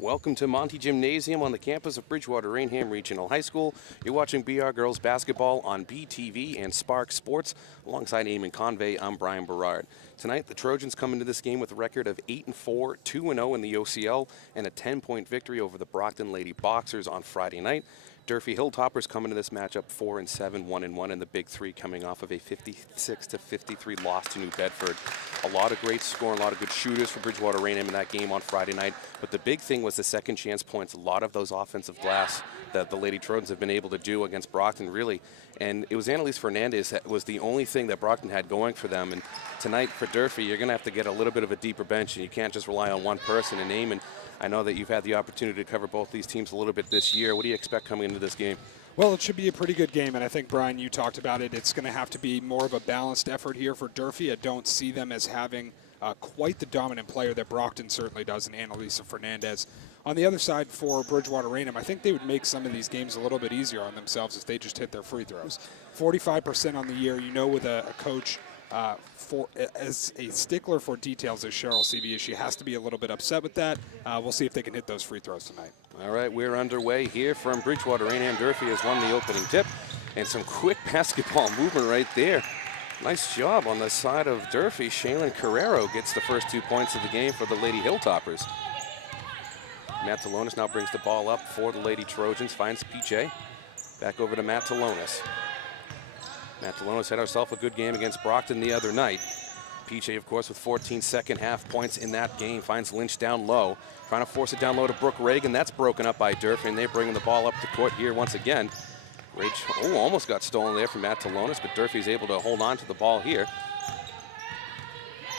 Welcome to Monty Gymnasium on the campus of Bridgewater-Raynham Regional High School. You're watching BR Girls Basketball on BTV and Spark Sports. Alongside Eamon Convey, I'm Brian Berard. Tonight, the Trojans come into this game with a record of 8-4, 2-0 in the OCL, and a 10-point victory over the Brockton Lady Boxers on Friday night. Durfee Hilltoppers come into this matchup 4-7, 1-1, and the Big Three coming off of a 56-53 loss to New Bedford. A lot of great scoring, a lot of good shooters for Bridgewater-Raynham in that game on Friday night. But the big thing was the second chance points. A lot of those offensive glass that the Lady Trojans have been able to do against Brockton, really. And it was Annalise Fernandez that was the only thing that Brockton had going for them. And tonight for Durfee, you're going to have to get a little bit of a deeper bench, and you can't just rely on one person. And Eamon, I know that you've had the opportunity to cover both these teams a little bit this year. What do you expect coming into this game? Well, it should be a pretty good game, and I think, Brian, you talked about it. It's going to have to be more of a balanced effort here for Durfee. I don't see them as having quite the dominant player that Brockton certainly does in Annalisa Fernandez. On the other side for Bridgewater-Raynham, I think they would make some of these games a little bit easier on themselves if they just hit their free throws. 45% on the year, you know, with a coach as a stickler for details as Cheryl Seavey is, she has to be a little bit upset with that. We'll see if they can hit those free throws tonight. All right, we're underway here from Bridgewater-Raynham. Durfee has won the opening tip, and some quick basketball movement right there. Nice job on the side of Durfee. Shannon Carrero gets the first 2 points of the game for the Lady Hilltoppers. Matt Talonis now brings the ball up for the Lady Trojans, finds PJ. Back over to Matt Talonis. Matt Talonis had herself a good game against Brockton the other night. PJ, of course, with 14 second-half points in that game, finds Lynch down low. Trying to force it down low to Brooke Reagan. That's broken up by Durfee, and they're bringing the ball up the court here once again. Rachel almost got stolen there from Matt Talonis, but Durfee's able to hold on to the ball here.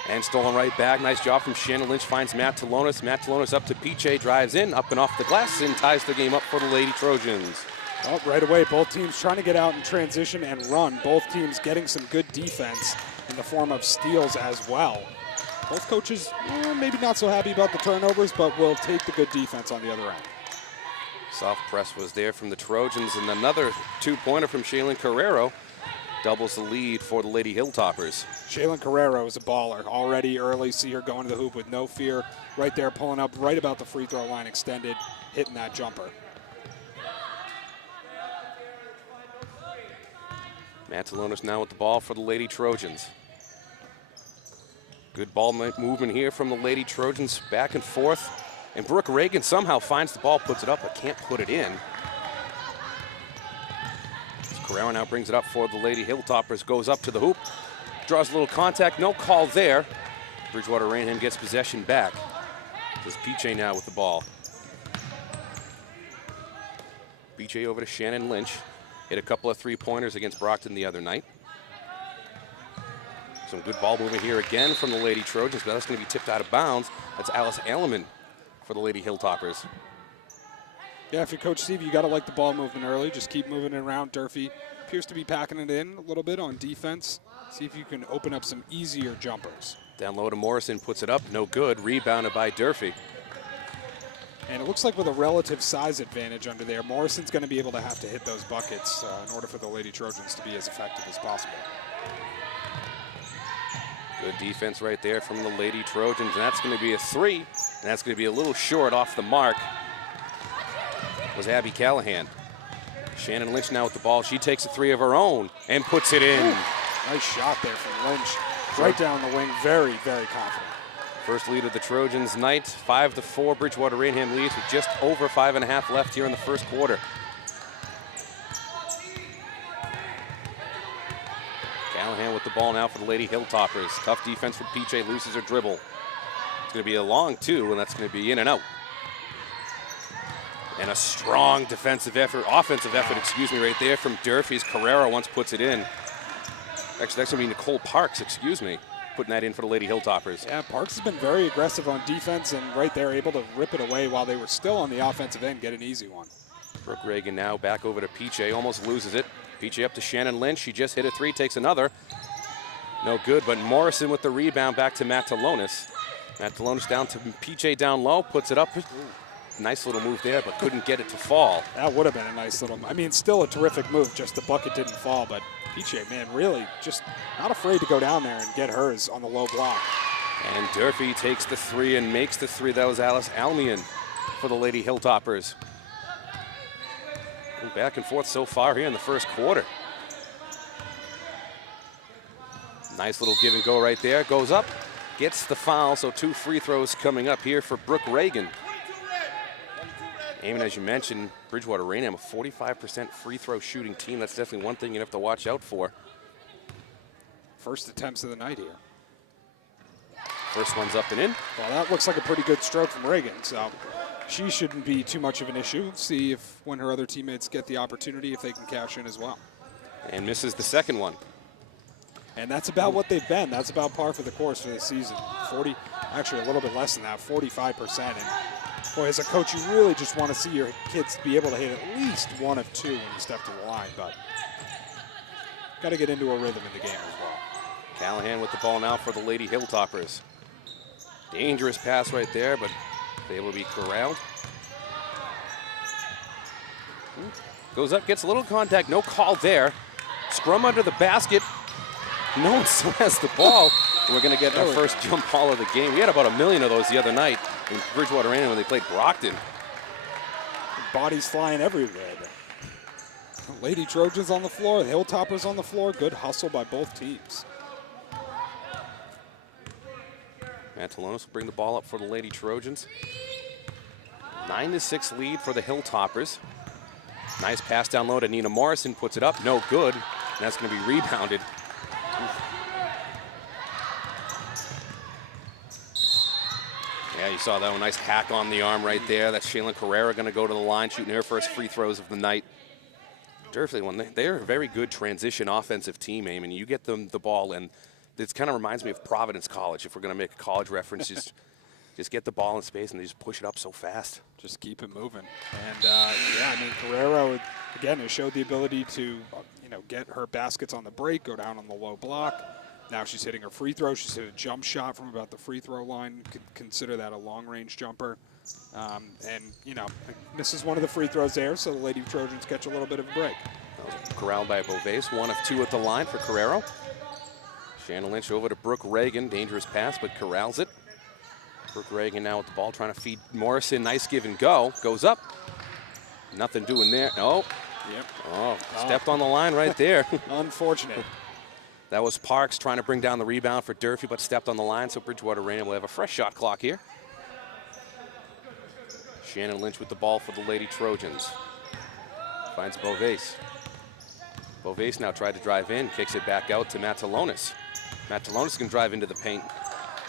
And stolen right back. Nice job from Shannon Lynch, finds Matt Talonis. Matt Talonis up to PJ, drives in, up and off the glass, and ties the game up for the Lady Trojans. Well, right away, both teams trying to get out and transition and run. Both teams getting some good defense in the form of steals as well. Both coaches, maybe not so happy about the turnovers, but will take the good defense on the other end. Soft press was there from the Trojans, and another two-pointer from Shaylin Carrero doubles the lead for the Lady Hilltoppers. Shaylin Carrero is a baller. Already early, see her going to the hoop with no fear. Right there, pulling up right about the free throw line extended, hitting that jumper. Matt Talonis now with the ball for the Lady Trojans. Good ball movement here from the Lady Trojans, back and forth. And Brooke Reagan somehow finds the ball, puts it up, but can't put it in. Carrero now brings it up for the Lady Hilltoppers, goes up to the hoop, draws a little contact, no call there. Bridgewater-Raynham gets possession back. There's PJ now with the ball. PJ over to Shannon Lynch. Hit a couple of three-pointers against Brockton the other night. Some good ball movement here again from the Lady Trojans, but that's going to be tipped out of bounds. That's Alice Alleman for the Lady Hilltoppers. Yeah, if you're Coach Steve, you got to like the ball movement early. Just keep moving it around. Durfee appears to be packing it in a little bit on defense. See if you can open up some easier jumpers. Down low to Morrison, puts it up, no good. Rebounded by Durfee. And it looks like with a relative size advantage under there, Morrison's going to be able to have to hit those buckets in order for the Lady Trojans to be as effective as possible. Good defense right there from the Lady Trojans, and that's going to be a three, and that's going to be a little short off the mark. Was Abby Callahan. Shannon Lynch now with the ball. She takes a three of her own and puts it in. Ooh, nice shot there from Lynch. Right down the wing, very, very confident. First lead of the Trojans night, 5-4. Bridgewater-Raynham leads with just over 5.5 left here in the first quarter. Callahan with the ball now for the Lady Hilltoppers. Tough defense from PJ, loses her dribble. It's going to be a long two, and that's going to be in and out. And a strong offensive effort right there from Durfee's. Carrero once puts it in. Actually, that's going to be Nicole Parks, putting that in for the Lady Hilltoppers. Yeah, Parks has been very aggressive on defense, and right there able to rip it away while they were still on the offensive end, get an easy one. Brooke Reagan now back over to PJ, almost loses it. PJ up to Shannon Lynch. She just hit a three, takes another. No good, but Morrison with the rebound back to Matt Talonis. Matt Talonis down to PJ down low, puts it up. Nice little move there, but couldn't get it to fall. That would have been a nice little, I mean, still a terrific move, just the bucket didn't fall, but PJ, man, really just not afraid to go down there and get hers on the low block. And Durfee takes the three and makes the three. That was Alice Almian. for the Lady Hilltoppers. Back and forth so far here in the first quarter. Nice little give and go right there. Goes up, gets the foul, so 2 free throws coming up here for Brooke Reagan. Eamon, as you mentioned, Bridgewater-Raynham, a 45% free throw shooting team. That's definitely one thing you have to watch out for. First attempts of the night here. First one's up and in. Well, that looks like a pretty good stroke from Reagan, so she shouldn't be too much of an issue. See if when her other teammates get the opportunity, if they can cash in as well. And misses the second one. And that's about what they've been. That's about par for the course for the season. 40, actually a little bit less than that, 45%. And boy, as a coach, you really just want to see your kids be able to hit at least 1 of 2 when you step to the line, but got to get into a rhythm in the game as well. Callahan with the ball now for the Lady Hilltoppers. Dangerous pass right there, but able to be corralled. Goes up, gets a little contact, no call there. Scrum under the basket. No one still has the ball. We're going to get our first jump ball of the game. We had about 1 million of those the other night in Bridgewater-Raynham when they played Brockton. Bodies flying everywhere. Lady Trojans on the floor, the Hilltoppers on the floor. Good hustle by both teams. Mantalonis will bring the ball up for the Lady Trojans. 9-6 lead for the Hilltoppers. Nice pass down low to Nina Morrison, puts it up, no good. And that's going to be rebounded. Yeah, you saw that one, nice hack on the arm right there. That's Shaylin Carrera going to go to the line, shooting her first free throws of the night. Durfee, they're a very good transition offensive team, Eamon. You get them the ball, and it kind of reminds me of Providence College, if we're going to make a college reference. Just get the ball in space and they just push it up so fast. Just keep it moving. And, yeah, I mean, Carrera, again, has showed the ability to, get her baskets on the break, go down on the low block. Now she's hitting her free throw. She's hit a jump shot from about the free throw line. Could consider that a long-range jumper. Misses one of the free throws there, so the Lady Trojans catch a little bit of a break. Corralled by Beauvais, 1 of 2 at the line for Carrero. Shannon Lynch over to Brooke Reagan. Dangerous pass, but corrals it. Brooke Reagan now with the ball, trying to feed Morrison. Nice give and go. Goes up. Nothing doing there. Oh. Yep. Oh, stepped on the line right there. Unfortunate. That was Parks trying to bring down the rebound for Durfee, but stepped on the line, so Bridgewater-Raynham will have a fresh shot clock here. Shannon Lynch with the ball for the Lady Trojans. Finds Beauvais. Beauvais now tried to drive in, kicks it back out to Mantalonis. Mantalonis can drive into the paint.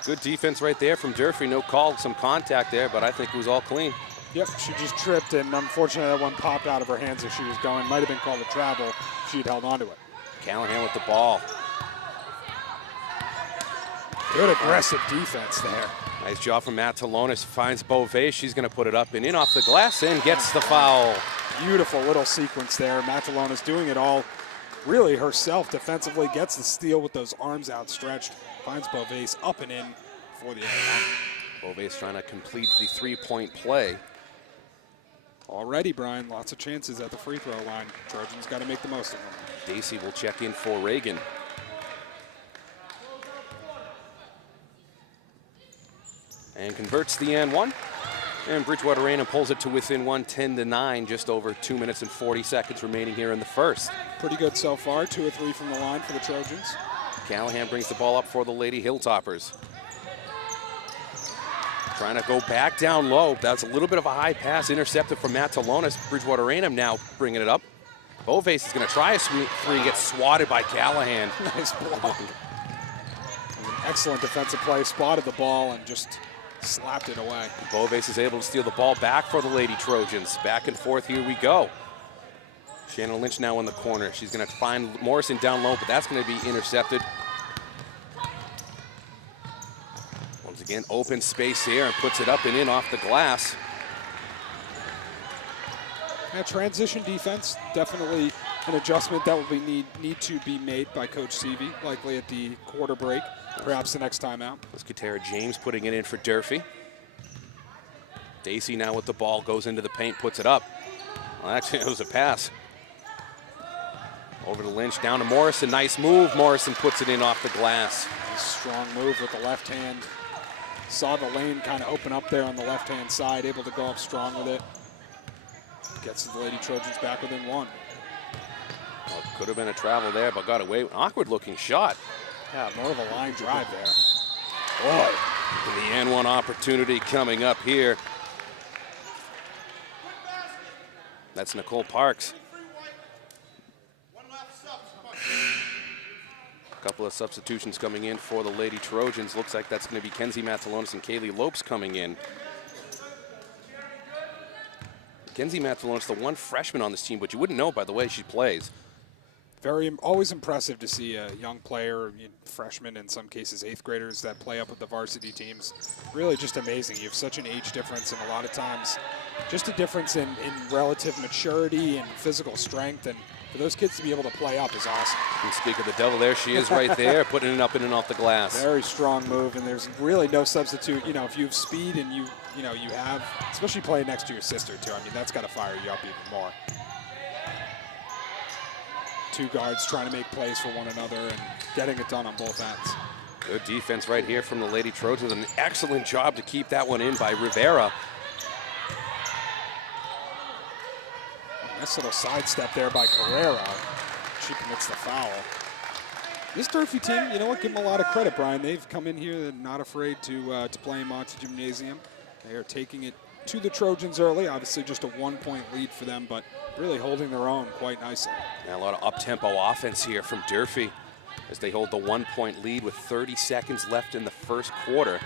Good defense right there from Durfee. No call, some contact there, but I think it was all clean. Yep, she just tripped, and unfortunately that one popped out of her hands as she was going. Might have been called a travel if she had held onto it. Callahan with the ball. Good aggressive defense there. Nice job from Mantalonis. Finds Beauvais. She's going to put it up and in off the glass and gets the foul. Beautiful little sequence there. Mantalonis doing it all really herself defensively. Gets the steal with those arms outstretched. Finds Beauvais up and in for the end. Beauvais trying to complete the three-point play. Already, Brian, lots of chances at the free throw line. Trojans got to make the most of them. Dacey will check in for Reagan. And converts the and one. And Bridgewater-Raynham pulls it to within 1, 10-9, just over 2 minutes and 40 seconds remaining here in the first. Pretty good so far, 2 or 3 from the line for the Trojans. Callahan brings the ball up for the Lady Hilltoppers. Trying to go back down low. That's a little bit of a high pass intercepted from Mantalonis. Bridgewater-Raynham now bringing it up. Beauvais is going to try a sweep 3, gets swatted by Callahan. Nice block. Excellent defensive play, spotted the ball and just slapped it away. Beauvais is able to steal the ball back for the Lady Trojans. Back and forth, here we go. Shannon Lynch now in the corner. She's going to find Morrison down low, but that's going to be intercepted. Once again, open space here and puts it up and in off the glass. Yeah, transition defense, definitely an adjustment that will be need to be made by Coach Seavey, likely at the quarter break, perhaps the next time out. That's Katara James putting it in for Durfee. Dacey now with the ball, goes into the paint, puts it up. Well, actually, it was a pass. Over to Lynch, down to Morrison. Nice move. Morrison puts it in off the glass. Strong move with the left hand. Saw the lane kind of open up there on the left-hand side, able to go up strong with it. Gets the Lady Trojans back within one. Well, could have been a travel there, but got away. Awkward-looking shot. Yeah, more of a line drive there. Boy. And the N1 opportunity coming up here. That's Nicole Parks. A couple of substitutions coming in for the Lady Trojans. Looks like that's going to be Kenzie Matalonis and Kaylee Lopes coming in. Kenzie Matalonis, the one freshman on this team, but you wouldn't know by the way she plays. Always impressive to see a young player, freshman, in some cases 8th graders that play up with the varsity teams. Really just amazing. You have such an age difference, and a lot of times just a difference in relative maturity and physical strength. And for those kids to be able to play up is awesome. And speak of the devil, there she is right there, putting it up in and off the glass. Very strong move, and there's really no substitute. You know, if you have speed and you have, especially playing next to your sister too, I mean, that's got to fire you up even more. Two guards trying to make plays for one another and getting it done on both ends. Good defense right here from the Lady Trojans. An excellent job to keep that one in by Rivera. Nice little sidestep there by Carrera. She commits the foul. This Durfee team, you know what, give them a lot of credit, Brian. They've come in here and not afraid to play in Monty Gymnasium. They are taking it to the Trojans early. Obviously just a 1-point lead for them, but really holding their own quite nicely. And a lot of up-tempo offense here from Durfee as they hold the 1-point lead with 30 seconds left in the first quarter.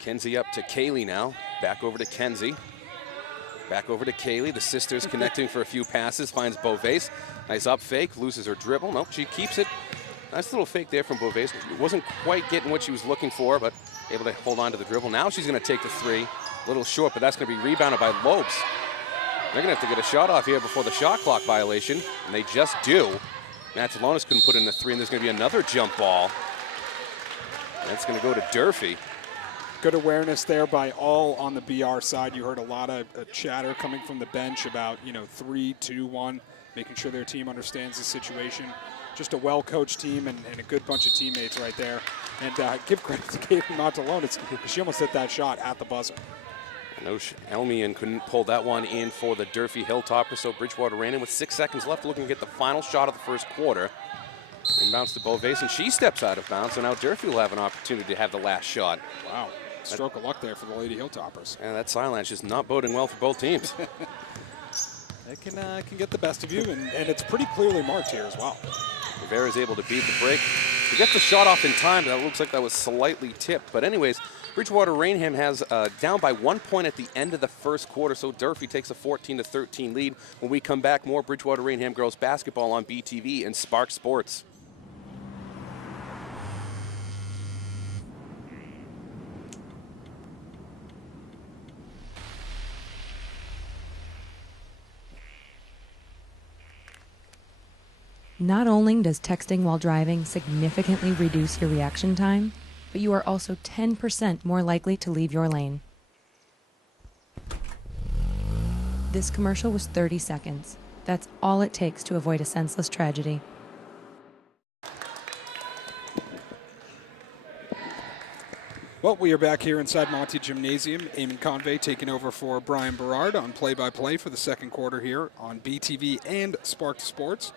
Kenzie up to Kaylee now. Back over to Kenzie. Back over to Kaylee. The sisters connecting for a few passes. Finds Beauvais. Nice up fake. Loses her dribble. Nope, she keeps it. Nice little fake there from Beauvais. Wasn't quite getting what she was looking for, but able to hold on to the dribble. Now she's going to take the three. A little short, but that's going to be rebounded by Lopes. They're going to have to get a shot off here before the shot clock violation, and they just do. Matalonis couldn't put in the three, and there's going to be another jump ball. That's going to go to Durfee. Good awareness there by all on the BR side. You heard a lot of chatter coming from the bench about, 3, 2, 1, making sure their team understands the situation. Just a well-coached team and a good bunch of teammates right there. And give credit to Kate Matalonis. She almost hit that shot at the buzzer. No, Elmian couldn't pull that one in for the Durfee Hilltoppers, so Bridgewater-Raynham with 6 seconds left looking to get the final shot of the first quarter. Inbounds to Beauvais, and she steps out of bounds, so now Durfee will have an opportunity to have the last shot. Wow, stroke of luck there for the Lady Hilltoppers. And that silence is not boding well for both teams. It can get the best of you, and it's pretty clearly marked here as well. Rivera is able to beat the break. To get the shot off in time, that looks like that was slightly tipped. But anyways, Bridgewater-Raynham has down by 1 point at the end of the first quarter, so Durfee takes a 14-13 lead. When we come back, more Bridgewater-Raynham girls basketball on BTV and Spark Sports. Not only does texting while driving significantly reduce your reaction time, but you are also 10% more likely to leave your lane. This commercial was 30 seconds. That's all it takes to avoid a senseless tragedy. Well, we are back here inside Monty Gymnasium. Eamon Convey taking over for Brian Berard on play-by-play for the second quarter here on BTV and Spark Sports.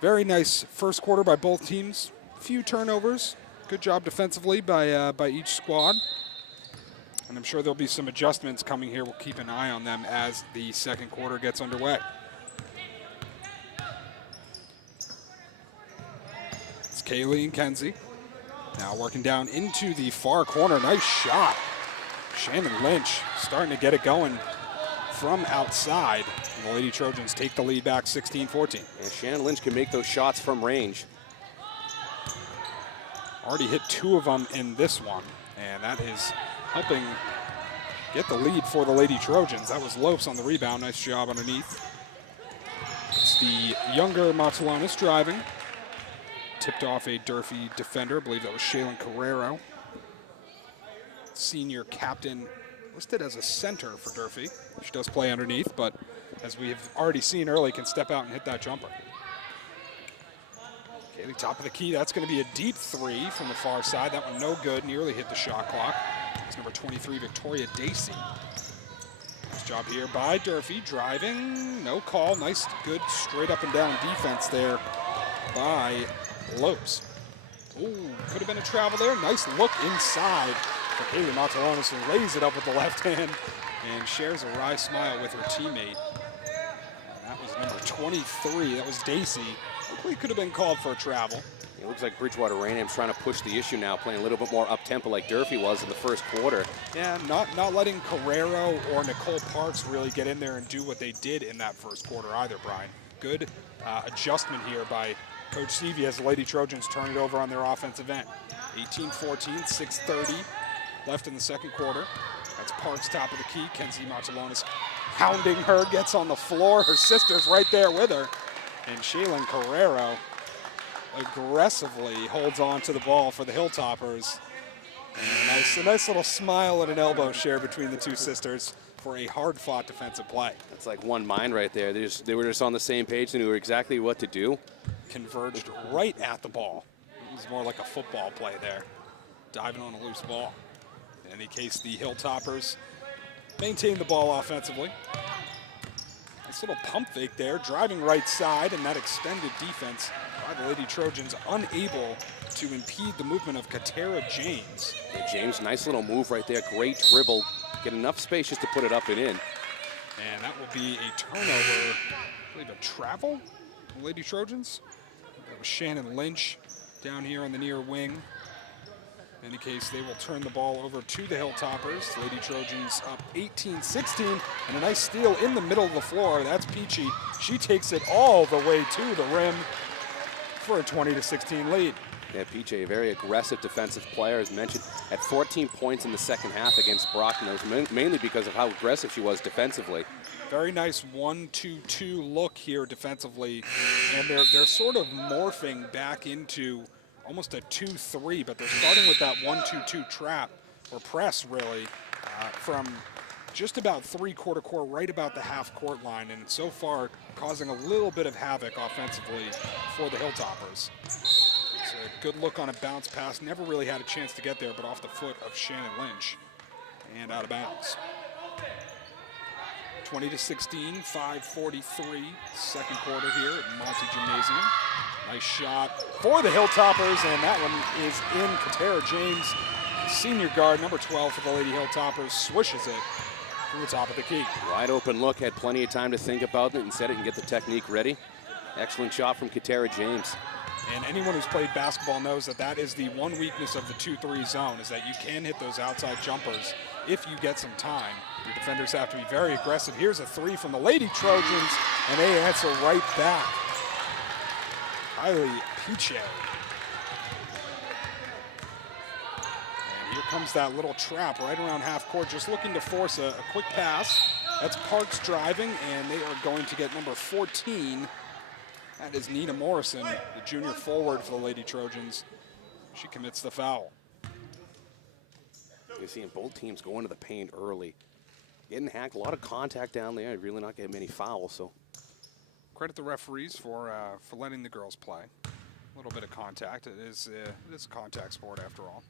Very nice first quarter by both teams. Few turnovers. Good job defensively by each squad. And I'm sure there'll be some adjustments coming here. We'll keep an eye on them as the second quarter gets underway. It's Kaylee and Kenzie. Now working down into the far corner. Nice shot. Shannon Lynch starting to get it going from outside. And the Lady Trojans take the lead back 16-14. And Shannon Lynch can make those shots from range. Already hit 2 of them in this one, and that is helping get the lead for the Lady Trojans. That was Lopes on the rebound. Nice job underneath. It's the younger Matalonis driving. Tipped off a Durfee defender. I believe that was Shaylin Carrero. Senior captain listed as a center for Durfee. She does play underneath, but as we have already seen early, can step out and hit that jumper. Kaylee, top of the key. That's going to be a deep three from the far side. That one no good. Nearly hit the shot clock. It's number 23, Victoria Dacey. Nice job here by Durfee. Driving. No call. Nice, good, straight up and down defense there by Lopes. Ooh, could have been a travel there. Nice look inside for Kaylee Matalonis, who lays it up with the left hand and shares a wry smile with her teammate. And that was number 23. That was Dacey. Hopefully could have been called for a travel. It looks like Bridgewater-Raynham's trying to push the issue now, playing a little bit more up-tempo like Durfee was in the first quarter. Yeah, not letting Carrero or Nicole Parks really get in there and do what they did in that first quarter either, Brian. Good adjustment here by Coach Stevie as the Lady Trojans turn it over on their offensive end. 18-14, 6:30 left in the second quarter. That's Parks top of the key. Kenzie Martalonis hounding her, gets on the floor. Her sister's right there with her. And Shaylin Carrero aggressively holds on to the ball for the Hilltoppers. And a nice little smile and an elbow share between the two sisters for a hard-fought defensive play. That's like one mind right there. They were just on the same page and knew exactly what to do. Converged right at the ball. It was more like a football play there, diving on a loose ball. In any case, the Hilltoppers maintain the ball offensively. Nice little pump fake there, driving right side, and that extended defense by the Lady Trojans unable to impede the movement of Katera James. Yeah, James, nice little move right there. Great dribble. Get enough space just to put it up and in. And that will be a turnover, I believe a travel, the Lady Trojans. That was Shannon Lynch down here on the near wing. In any case, they will turn the ball over to the Hilltoppers. Lady Trojans up 18-16, and a nice steal in the middle of the floor. That's Peachy. She takes it all the way to the rim for a 20-16 lead. Yeah, Peachy, a very aggressive defensive player, as mentioned, at 14 points in the second half against Brockton. It was mainly because of how aggressive she was defensively. Very nice 1-2-2 look here defensively, and they're sort of morphing back into almost a 2-3, but they're starting with that 1-2-2 trap, or press really, from just about three-quarter court, right about the half-court line, and so far causing a little bit of havoc offensively for the Hilltoppers. It's a good look on a bounce pass, never really had a chance to get there, but off the foot of Shannon Lynch, and out of bounds. 20-16, 5:43, second quarter here at Monty Gymnasium. Nice shot for the Hilltoppers, and that one is in. Katera James, senior guard, number 12 for the Lady Hilltoppers, swishes it from the top of the key. Wide open look, had plenty of time to think about it and set it and get the technique ready. Excellent shot from Katera James. And anyone who's played basketball knows that that is the one weakness of the 2-3 zone, is that you can hit those outside jumpers if you get some time. Your defenders have to be very aggressive. Here's a three from the Lady Trojans, and they answer right back. Kylie Peachy. And here comes that little trap right around half court, just looking to force a quick pass. That's Parks driving, and they are going to get number 14. That is Nina Morrison, the junior forward for the Lady Trojans. She commits the foul. You're seeing both teams go into the paint early. Getting hacked, a lot of contact down there, really not getting many fouls, so. Credit the referees for letting the girls play. A little bit of contact. It is a contact sport after all.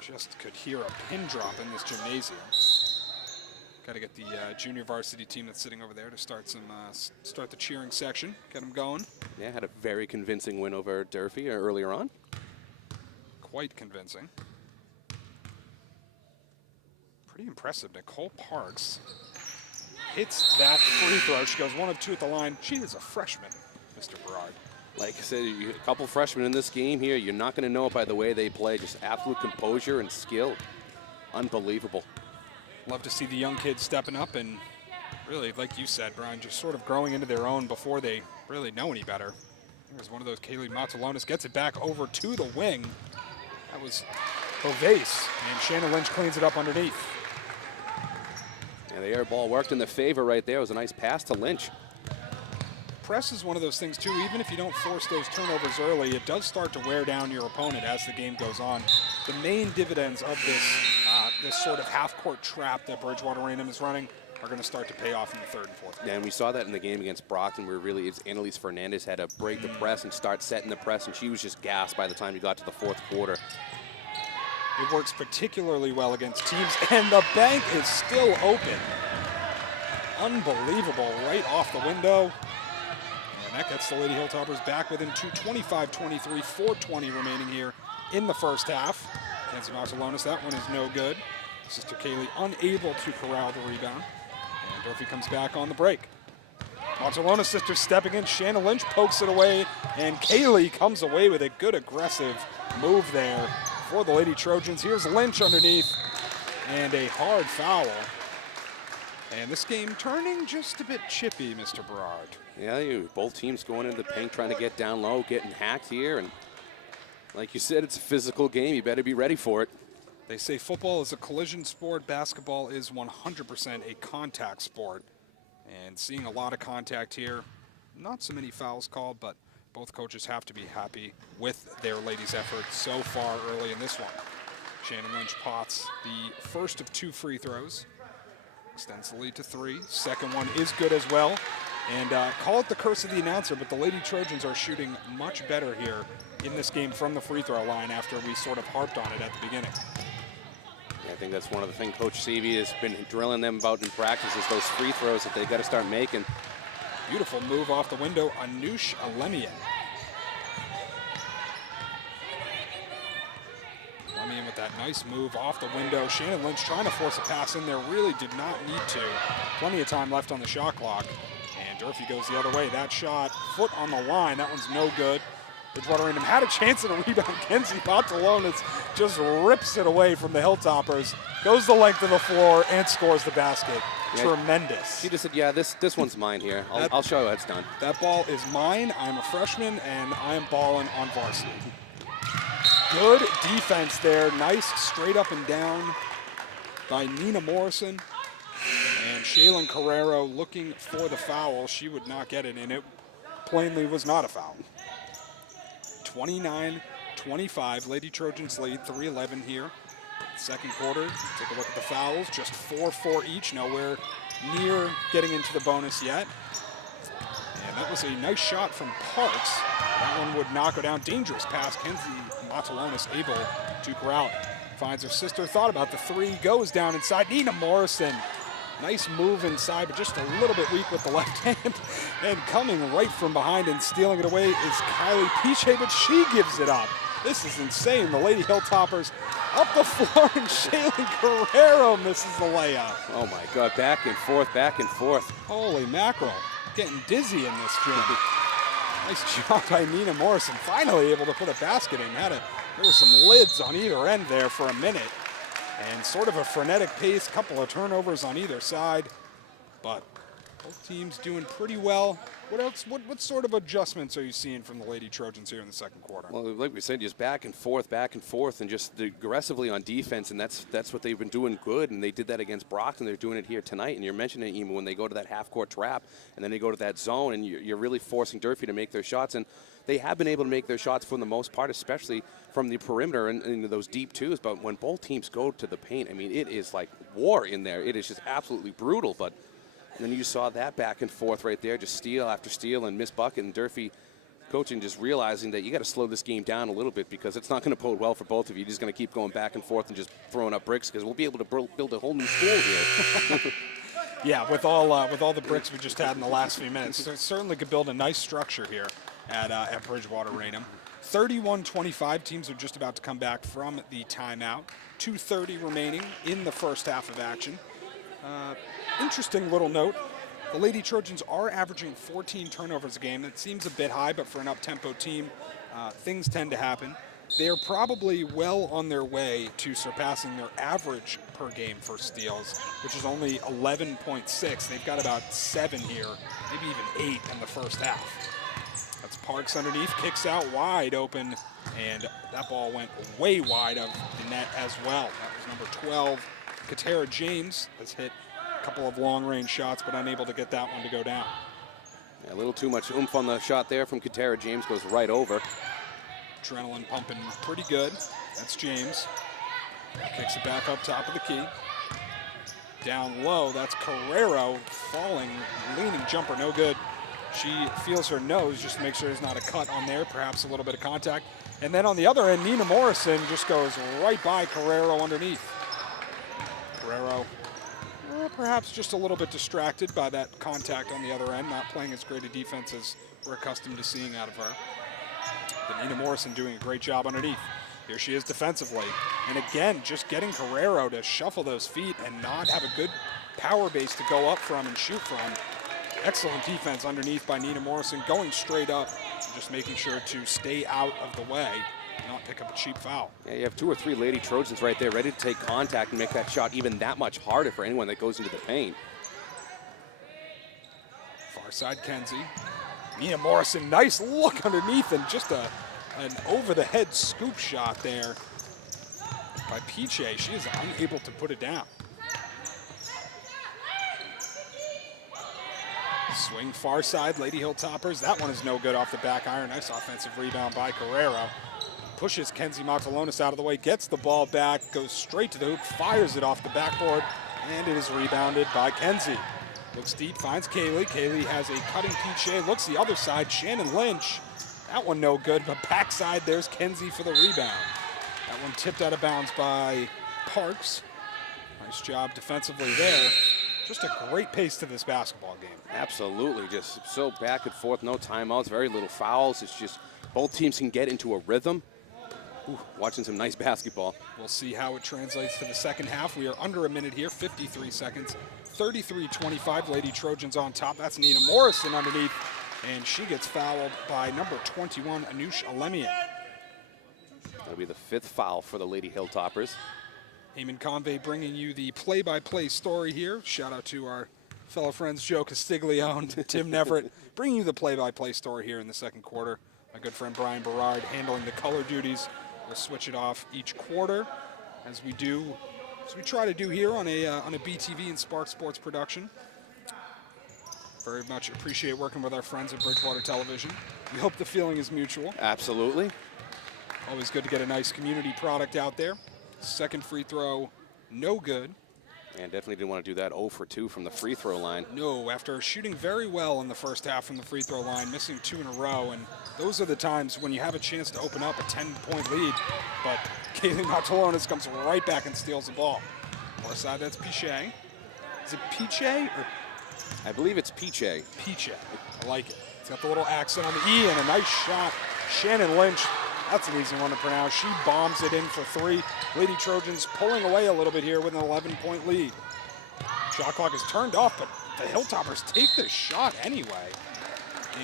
Just could hear a pin drop in this gymnasium. Got to get the junior varsity team that's sitting over there to start the cheering section, get them going. Yeah, had a very convincing win over Durfee earlier on. Quite convincing. Pretty impressive. Nicole Parks hits that free throw. She goes 1 of 2 at the line. She is a freshman, Mr. Berard. Like I said, a couple freshmen in this game here. You're not going to know it by the way they play. Just absolute composure and skill. Unbelievable. Love to see the young kids stepping up and really, like you said, Brian, just sort of growing into their own before they really know any better. There's one of those. Kaylee Matalonis gets it back over to the wing. That was Ovace, and Shannon Lynch cleans it up underneath. Yeah, the air ball worked in the favor right there. It was a nice pass to Lynch. Press is one of those things, too. Even if you don't force those turnovers early, it does start to wear down your opponent as the game goes on. The main dividends of this sort of half-court trap that Bridgewater-Raynham is running are going to start to pay off in the third and fourth. Yeah, and we saw that in the game against Brockton, where really Annalise Fernandez had to break the press and start setting the press, and she was just gassed by the time you got to the fourth quarter. It works particularly well against teams, and the bank is still open. Unbelievable, right off the window. And that gets the Lady Hilltoppers back within 2, 25-23, 4:20 remaining here in the first half. Kenzie Martalonis, that one is no good. Sister Kaylee unable to corral the rebound. And Durfee comes back on the break. Martalonis' sister stepping in. Shannon Lynch pokes it away, and Kaylee comes away with a good aggressive move there for the Lady Trojans. Here's Lynch underneath, and a hard foul. And this game turning just a bit chippy, Mr. Berard. Yeah, both teams going into the paint, trying to get down low, getting hacked here. And like you said, it's a physical game. You better be ready for it. They say football is a collision sport. Basketball is 100% a contact sport. And seeing a lot of contact here. Not so many fouls called, but both coaches have to be happy with their ladies' effort so far early in this one. Shannon Lynch pots the first of 2 free throws. Extends the lead to 3. Second one is good as well. And call it the curse of the announcer, but the Lady Trojans are shooting much better here in this game from the free throw line after we sort of harped on it at the beginning. Yeah, I think that's one of the things Coach Seavey has been drilling them about in practice is those free throws that they got to start making. Beautiful move off the window, Anush Alemian. Alemian with that nice move off the window. Shannon Lynch trying to force a pass in there, really did not need to. Plenty of time left on the shot clock. And Durfee goes the other way. That shot, foot on the line, that one's no good. Bridgewater-Raynham had a chance at a rebound. Kenzie Martalonis just rips it away from the Hilltoppers, goes the length of the floor, and scores the basket. Yeah, tremendous. She just said, yeah, this one's mine here. I'll show you how it's done. That ball is mine. I'm a freshman, and I'm balling on varsity. Good defense there. Nice straight up and down by Nina Morrison. And Shaylin Carrero looking for the foul. She would not get it, and it plainly was not a foul. 29-25, Lady Trojans lead, 3:11 here. Second quarter, take a look at the fouls, just 4 each, nowhere near getting into the bonus yet. And that was a nice shot from Parks. That one would not go down. Dangerous pass, Kenzie Martalonis able to corral it. Finds her sister, thought about the 3, goes down inside. Nina Morrison, nice move inside, but just a little bit weak with the left hand. And coming right from behind and stealing it away is Kylie Piche, but she gives it up. This is insane. The Lady Hilltoppers up the floor, and Shaylin Carrero misses the layup. Oh my God, back and forth, back and forth. Holy mackerel, getting dizzy in this gym. Nice job by Nina Morrison, finally able to put a basket in. There were some lids on either end there for a minute. And sort of a frenetic pace, couple of turnovers on either side. But both teams doing pretty well. What else? What sort of adjustments are you seeing from the Lady Trojans here in the second quarter? Well, like we said, just back and forth, and just aggressively on defense, and that's what they've been doing good, and they did that against Brockton. They're doing it here tonight, and you're mentioning it, Ema, when they go to that half-court trap, and then they go to that zone, and you're really forcing Durfee to make their shots, and they have been able to make their shots for the most part, especially from the perimeter and those deep twos, but when both teams go to the paint, I mean, it is like war in there. It is just absolutely brutal, but then you saw that back and forth right there, just steal after steal and miss bucket, and Durfee coaching just realizing that you got to slow this game down a little bit because it's not going to bode well for both of you. You're just going to keep going back and forth and just throwing up bricks because we'll be able to build a whole new school here. Yeah, with all the bricks we just had in the last few minutes, so it certainly could build a nice structure here at Bridgewater-Raynham. 31-25, teams are just about to come back from the timeout. 2:30 remaining in the first half of action. Interesting little note, the Lady Trojans are averaging 14 turnovers a game. That seems a bit high, but for an up-tempo team, things tend to happen. They're probably well on their way to surpassing their average per game for steals, which is only 11.6. They've got about 7 here, maybe even 8 in the first half. That's Parks underneath, kicks out wide open, and that ball went way wide of the net as well. That was number 12. Katara James has hit a couple of long-range shots, but unable to get that one to go down. Yeah, a little too much oomph on the shot there from Katara James, goes right over. Adrenaline pumping pretty good. That's James. Kicks it back up top of the key. Down low, that's Carrero falling, leaning jumper, no good. She feels her nose just to make sure there's not a cut on there, perhaps a little bit of contact. And then on the other end, Nina Morrison just goes right by Carrero underneath. Carrero, perhaps just a little bit distracted by that contact on the other end, not playing as great a defense as we're accustomed to seeing out of her. But Nina Morrison doing a great job underneath. Here she is defensively. And again, just getting Carrero to shuffle those feet and not have a good power base to go up from and shoot from. Excellent defense underneath by Nina Morrison, going straight up, just making sure to stay out of the way, not pick up a cheap foul. Yeah, you have 2 or 3 Lady Trojans right there ready to take contact and make that shot even that much harder for anyone that goes into the paint. Far side Kenzie. Nina Morrison, nice look underneath and just an over-the-head scoop shot there by Piche. She is unable to put it down. Swing far side, Lady Hilltoppers. That one is no good off the back iron. Nice offensive rebound by Carrero. Pushes Kenzie Matalonis out of the way, gets the ball back, goes straight to the hoop, fires it off the backboard, and it is rebounded by Kenzie. Looks deep, finds Kaylee. Kaylee has a cutting Piche, looks the other side, Shannon Lynch. That one no good, but backside there's Kenzie for the rebound. That one tipped out of bounds by Parks. Nice job defensively there. Just a great pace to this basketball game. Absolutely, just so back and forth, no timeouts, very little fouls. It's just both teams can get into a rhythm. Ooh, watching some nice basketball. We'll see how it translates to the second half. We are under a minute here, 53 seconds. 33-25, Lady Trojans on top. That's Nina Morrison underneath, and she gets fouled by number 21, Anush Alemian. That'll be the 5th foul for the Lady Hilltoppers. Eamon Convey bringing you the play-by-play story here. Shout out to our fellow friends Joe Castiglione, Tim Neverett, bringing you the play-by-play story here in the second quarter. My good friend Brian Berard handling the color duties. We'll switch it off each quarter, as we try to do here on a BTV and Spark Sports production. Very much appreciate working with our friends at Bridgewater Television. We hope the feeling is mutual. Absolutely. Always good to get a nice community product out there. Second free throw, no good. And definitely didn't want to do that 0 for 2 from the free throw line. No, after shooting very well in the first half from the free throw line, missing 2 in a row, and those are the times when you have a chance to open up a 10-point lead, but Kaylee Matalonis comes right back and steals the ball. Far side, that's Piche. Is it Piche or? I believe it's Piche. Piche, I like it. It's got the little accent on the E and a nice shot. Shannon Lynch, that's an easy one to pronounce. She bombs it in for 3. Lady Trojans pulling away a little bit here with an 11-point lead. Shot clock is turned off, but the Hilltoppers take this shot anyway.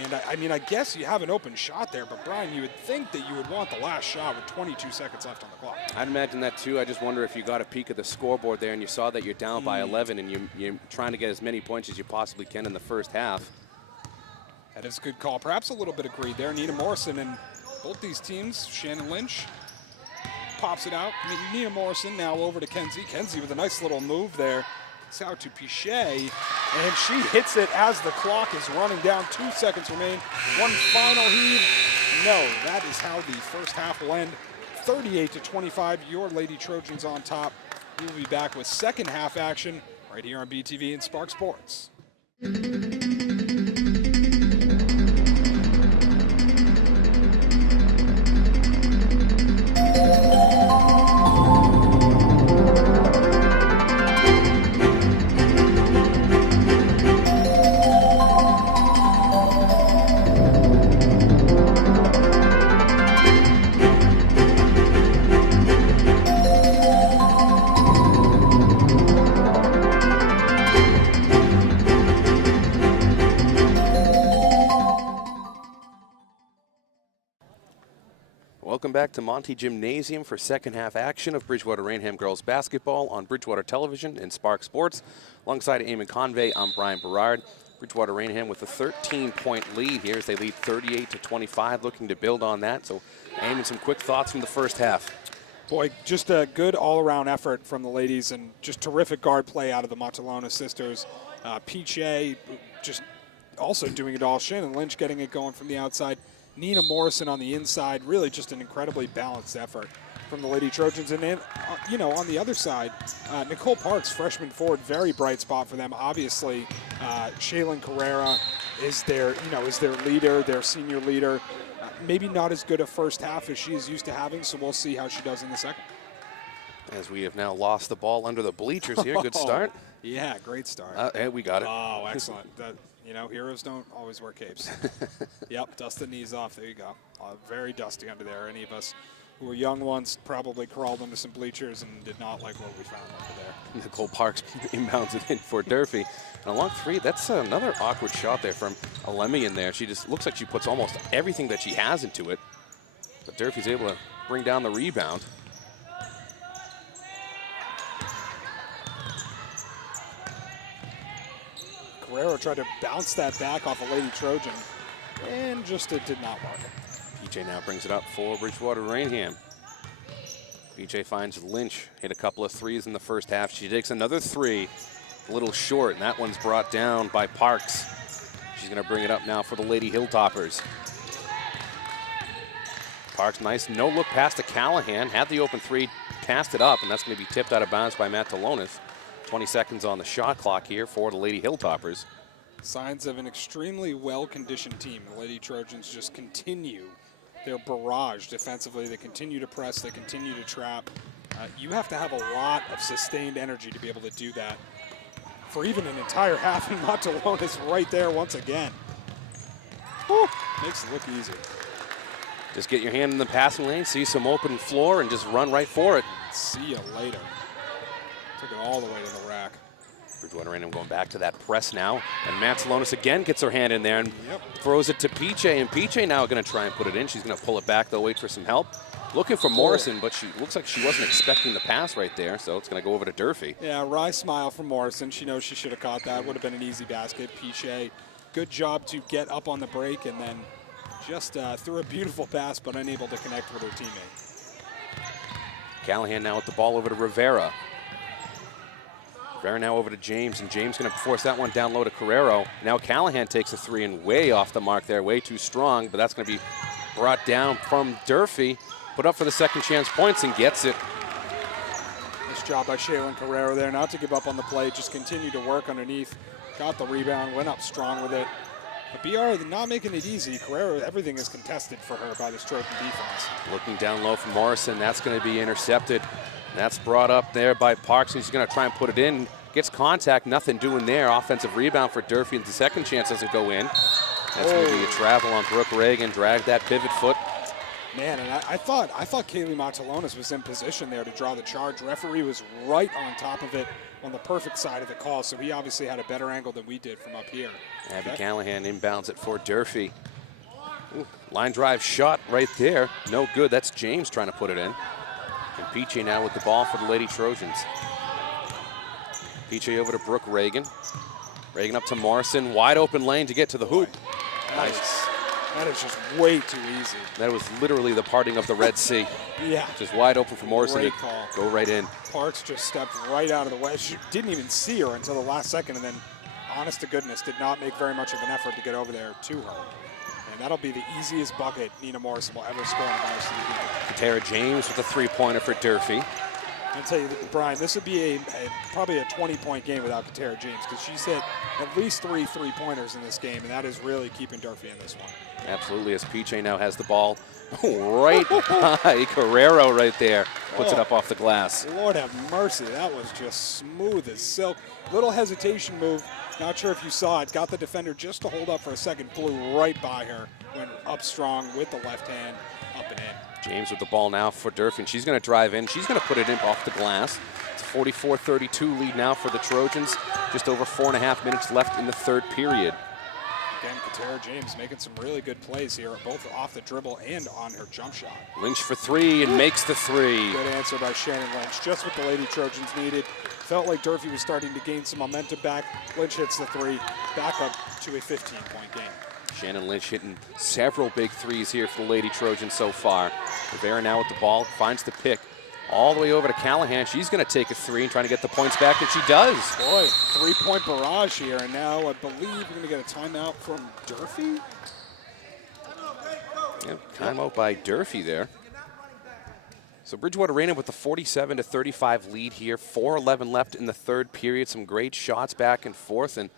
And I mean, I guess you have an open shot there, but Brian, you would think that you would want the last shot with 22 seconds left on the clock. I'd imagine that too. I just wonder if you got a peek at the scoreboard there and you saw that you're down by 11 and you're trying to get as many points as you possibly can in the first half. That is a good call. Perhaps a little bit of greed there. Nina Morrison and both these teams, Shannon Lynch pops it out. Nina Morrison now over to Kenzie. Kenzie with a nice little move there. It's out to Piche, and she hits it as the clock is running down. 2 seconds remain. One final heave. No, that is how the first half will end. 38-25, your Lady Trojans on top. We will be back with second half action right here on BTV and Spark Sports. Welcome back to Monty Gymnasium for second half action of Bridgewater-Raynham girls basketball on Bridgewater Television and Spark Sports. Alongside Eamon Convey, I'm Brian Berard. Bridgewater-Raynham with a 13-point lead here as they lead 38-25, looking to build on that. So, Eamon, some quick thoughts from the first half. Boy, just a good all-around effort from the ladies and just terrific guard play out of the Matalonis sisters. Piche just also doing it all. Shannon Lynch getting it going from the outside. Nina Morrison on the inside, really just an incredibly balanced effort. from the Lady Trojans. And then, you know, on the other side, Nicole Parks, freshman forward, very bright spot for them. Obviously, Shaylin Carrera is their leader, their senior leader. Maybe not as good a first half as she is used to having, so we'll see how she does in the second. As we have now lost the ball under the bleachers here. Good start. Yeah, great start. Hey, we got it. Oh, excellent. You know, heroes don't always wear capes. Yep, dust the knees off. There you go. Very dusty under there. Any of us who were young ones probably crawled into some bleachers and did not like what we found over there. Nicole Parks inbounds it in for Durfee. And along three, that's another awkward shot there from Alemi in there. She just looks like she puts almost everything that she has into it. But Durfee's able to bring down the rebound. Guerrero tried to bounce that back off a Lady Trojan, and just it did not work. PJ now brings it up for Bridgewater-Raynham. PJ finds Lynch, hit a couple of threes in the first half. She takes another three, a little short, and that one's brought down by Parks. She's going to bring it up now for the Lady Hilltoppers. Parks, nice no-look pass to Callahan, had the open three, passed it up, and that's going to be tipped out of bounds by Matt Talonis. 20 seconds on the shot clock here for the Lady Hilltoppers. Signs of an extremely well-conditioned team. The Lady Trojans just continue their barrage defensively. They continue to press. They continue to trap. You have to have a lot of sustained energy to be able to do that for even an entire half, and Matt Talonis right there once again. Woo, makes it look easy. Just get your hand in the passing lane, see some open floor, and just run right for it. See you later. Took it all the way to the rack. Bridgewater-Raynham going back to that press now. And Matt Salonis again gets her hand in there and throws it to PJ. And PJ now going to try and put it in. She's going to pull it back, though, wait for some help. Looking for Morrison, but she looks like she wasn't expecting the pass right there. So it's going to go over to Durfee. Yeah, wry smile from Morrison. She knows she should have caught that. Would have been an easy basket. PJ, good job to get up on the break and then just threw a beautiful pass, but unable to connect with her teammate. Callahan now with the ball over to Rivera. Rivera now over to James, and James going to force that one down low to Carrero. Now Callahan takes a three and way off the mark there, way too strong, but that's going to be brought down from Durfee. Put up for the second chance points and gets it. Nice job by Shaylin Carrero there, not to give up on the play, just continue to work underneath. Got the rebound, went up strong with it. But BR not making it easy. Carrero, everything is contested for her by this Trojan defense. Looking down low from Morrison, that's going to be intercepted. That's brought up there by Parks. He's going to try and put it in. Gets contact, nothing doing there. Offensive rebound for Durfee, and the second chance doesn't go in. That's going to be a travel on Brooke Reagan. Dragged that pivot foot. Man, and I thought Kaylee Matalonis was in position there to draw the charge. Referee was right on top of it on the perfect side of the call, so he obviously had a better angle than we did from up here. Abby Callahan inbounds it for Durfee. Ooh, line drive shot right there. No good. That's James trying to put it in. And Peachy now with the ball for the Lady Trojans. Peachy over to Brooke Reagan. Reagan up to Morrison. Wide open lane to get to the hoop. Nice. That is just way too easy. That was literally the parting of the Red Sea. Yeah. Just wide open for Morrison Great to call. go right in. Parks just stepped right out of the way. She didn't even see her until the last second, and then, honest to goodness, did not make very much of an effort to get over there to her. And that'll be the easiest bucket Nina Morrison will ever score in a varsity game. Tara James with a three-pointer for Durfee. I'll tell you, Brian, this would be probably a 20-point game without Katara James, because she's hit at least three three-pointers in this game, and that is really keeping Durfee in this one. Absolutely, as PJ now has the ball right by Carrero right there. Puts it up off the glass. Lord have mercy, that was just smooth as silk. Little hesitation move, not sure if you saw it. Got the defender just to hold up for a second, flew right by her, went up strong with the left hand, up and in. James with the ball now for Durfee, and she's going to drive in. She's going to put it in off the glass. It's a 44-32 lead now for the Trojans. Just over 4.5 minutes left in the third period. Again, Katara James making some really good plays here, both off the dribble and on her jump shot. Lynch for three and makes the three. Good answer by Shannon Lynch. Just what the Lady Trojans needed. Felt like Durfee was starting to gain some momentum back. Lynch hits the three, back up to a 15-point game. Shannon Lynch hitting several big threes here for the Lady Trojans so far. Rivera now with the ball, finds the pick. All the way over to Callahan. She's going to take a three and trying to get the points back, and she does. Boy, three-point barrage here, and now I believe we're going to get a timeout from Durfee. Yep, timeout by Durfee there. So Bridgewater-Raynham with the 47-35 lead here. 4:11 left in the third period. Some great shots back and forth. And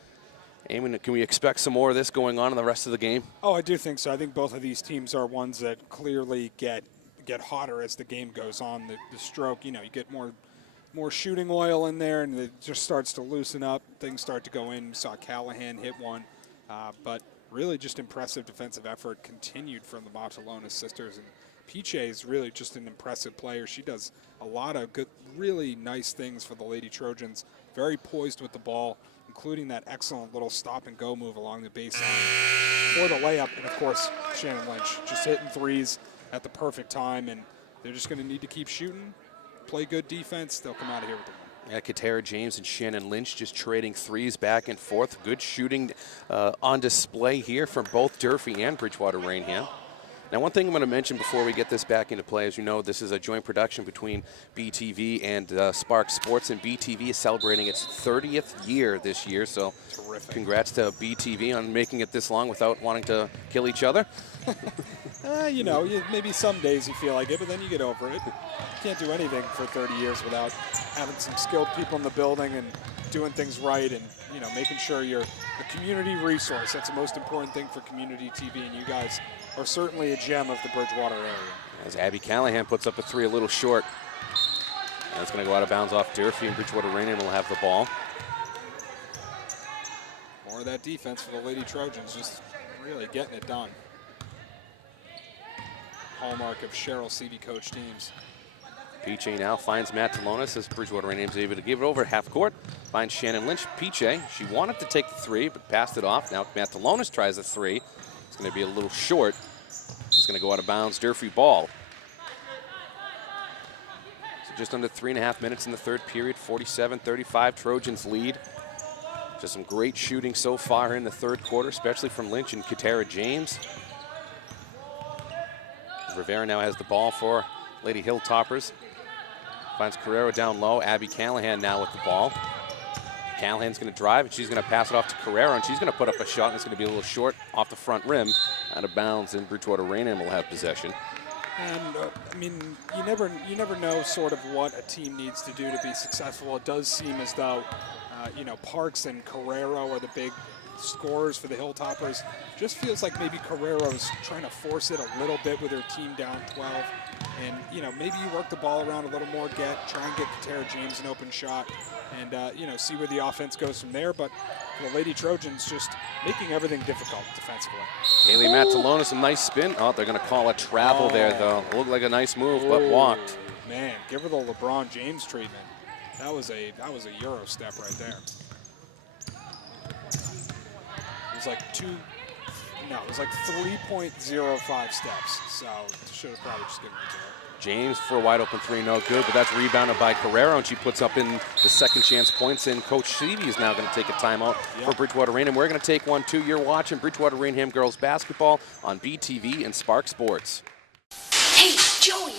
Eamon, can we expect some more of this going on in the rest of the game? Oh, I do think so. I think both of these teams are ones that clearly get hotter as the game goes on. The stroke, you get more shooting oil in there, and it just starts to loosen up. Things start to go in. We saw Callahan hit one. But really just impressive defensive effort continued from the Barcelona sisters. And Piche is really just an impressive player. She does a lot of good, really nice things for the Lady Trojans. Very poised with the ball, including that excellent little stop-and-go move along the baseline for the layup. And, of course, Shannon Lynch just hitting threes at the perfect time. And they're just going to need to keep shooting, play good defense. They'll come out of here with the win. Yeah, Katara James and Shannon Lynch just trading threes back and forth. Good shooting on display here from both Durfee and Bridgewater-Raynham. Now, one thing I'm going to mention before we get this back into play, as you know, this is a joint production between BTV and Spark Sports, and BTV is celebrating its 30th year this year, so terrific. Congrats to BTV on making it this long without wanting to kill each other. Maybe some days you feel like it, but then you get over it. You can't do anything for 30 years without having some skilled people in the building and doing things right and, making sure you're a community resource. That's the most important thing for community TV, and you guys are certainly a gem of the Bridgewater area. As Abby Callahan puts up a three a little short. That's going to go out of bounds off Durfee, and Bridgewater-Raynham will have the ball. More of that defense for the Lady Trojans, just really getting it done. Hallmark of Cheryl Seavey coach teams. Piche now finds Matt Talonis as Bridgewater-Raynham's able to give it over half court. Finds Shannon Lynch. Piche, she wanted to take the three, but passed it off. Now Matt Talonis tries the three. It's going to be a little short. It's going to go out of bounds. Durfee ball. So just under 3.5 minutes in the third period. 47-35 Trojans lead. Just some great shooting so far in the third quarter, especially from Lynch and Katara James. Rivera now has the ball for Lady Hilltoppers. Finds Carrero down low. Abby Callahan now with the ball. Callahan's going to drive, and she's going to pass it off to Carrero, and she's going to put up a shot, and it's going to be a little short off the front rim, out of bounds, and Bridgewater-Raynham will have possession. And, you never know sort of what a team needs to do to be successful. It does seem as though, Parks and Carrero are the big scorers for the Hilltoppers. Just feels like maybe Carrero's trying to force it a little bit with her team down 12. And, maybe you work the ball around a little more, try and get Katara James an open shot and, see where the offense goes from there. But the Lady Trojans just making everything difficult defensively. Kaylee Matalonis, a nice spin. Oh, they're going to call a travel there, though. It looked like a nice move, but walked. Man, give her the LeBron James treatment. That was a Euro step right there. It was like 3.05 steps, so should have probably just given it to her. James for a wide open three, no good, but that's rebounded by Carrero, and she puts up in the second chance points, and Coach Seavey is now going to take a timeout for Bridgewater-Raynham. We're going to take one, too. You're watching Bridgewater-Raynham girls basketball on BTV and Spark Sports. Hey, Joey,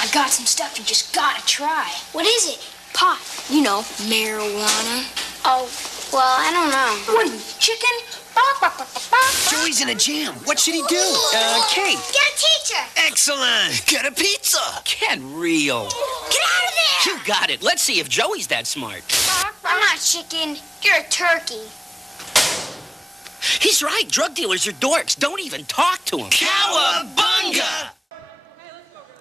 I got some stuff you just gotta try. What is it? Pot. Marijuana. Oh, well, I don't know. What are you, chicken? Joey's in a jam. What should he do? Kate. Get a teacher. Excellent. Get a pizza. Get real. Get out of there. You got it. Let's see if Joey's that smart. I'm not chicken. You're a turkey. He's right. Drug dealers are dorks. Don't even talk to them. Cowabunga!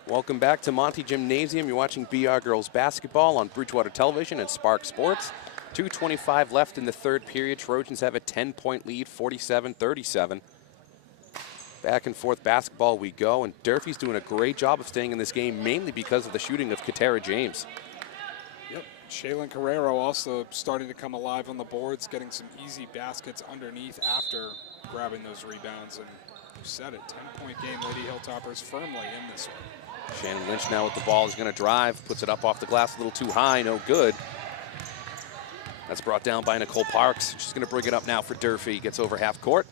Welcome back to Monty Gymnasium. You're watching BR Girls Basketball on Bridgewater Television and Spark Sports. 2:25 left in the third period. Trojans have a 10-point lead, 47-37. Back and forth basketball we go, and Durfee's doing a great job of staying in this game, mainly because of the shooting of Katara James. Yep, Shaylin Carrero also starting to come alive on the boards, getting some easy baskets underneath after grabbing those rebounds. And you said it, 10-point game, Lady Hilltoppers firmly in this one. Shannon Lynch now with the ball is going to drive, puts it up off the glass a little too high, no good. That's brought down by Nicole Parks. She's going to bring it up now for Durfee. Gets over half court.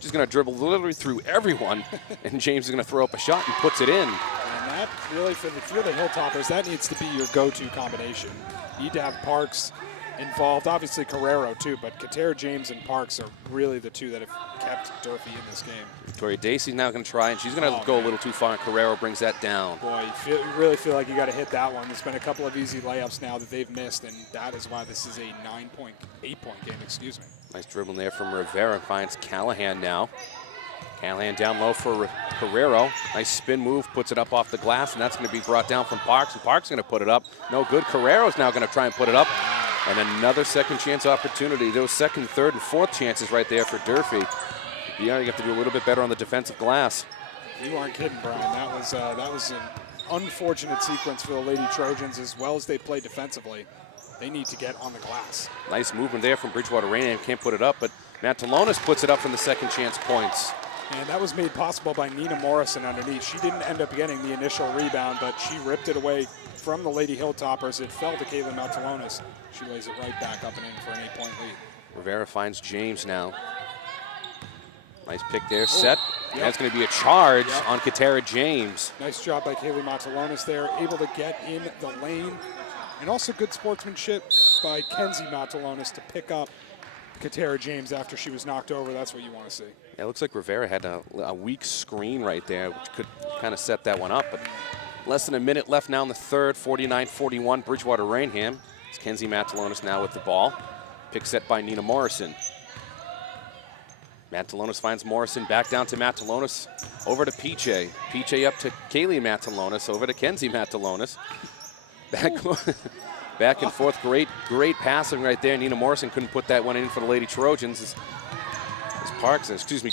She's going to dribble literally through everyone, and James is going to throw up a shot and puts it in. And that really, if you're the Hilltoppers, that needs to be your go-to combination. You need to have Parks involved. Obviously Carrero too, but Katera, James, and Parks are really the two that have kept Durfee in this game. Victoria Dacey's now going to try, and she's going to go a little too far, and Carrero brings that down. Boy, you really feel like you got to hit that one. There's been a couple of easy layups now that they've missed, and that is why this is a 8-point game, excuse me. Nice dribbling there from Rivera. Finds Callahan now. Callahan down low for Carrero. Nice spin move, puts it up off the glass, and that's going to be brought down from Parks, and Parks is going to put it up. No good. Carrero's now going to try and put it up. And another second chance opportunity. Those second, third, and fourth chances right there for Durfee. You have to do a little bit better on the defensive glass. You aren't kidding, Brian. That was an unfortunate sequence for the Lady Trojans. As well as they play defensively, they need to get on the glass. Nice movement there from Bridgewater-Raynham. Can't put it up, but Matalonis puts it up from the second chance points. And that was made possible by Nina Morrison underneath. She didn't end up getting the initial rebound, but she ripped it away from the Lady Hilltoppers. It fell to Kayla Matalonis. She lays it right back up and in for an 8-point lead. Rivera finds James now. Nice pick there, set. Yep. That's going to be a charge on Katera James. Nice job by Kaylee Matalonis there, able to get in the lane. And also good sportsmanship by Kenzie Matalonis to pick up Katera James after she was knocked over. That's what you want to see. Yeah, it looks like Rivera had a weak screen right there, which could kind of set that one up. But less than a minute left now in the third, 49-41, Bridgewater-Raynham. It's Kenzie Matalonis now with the ball. Pick set by Nina Morrison. Matalonis finds Morrison, back down to Matalonis, over to Piche. Piche up to Kaylee Matalonis, over to Kenzie Matalonis. Back and forth, great passing right there. Nina Morrison couldn't put that one in for the Lady Trojans. It's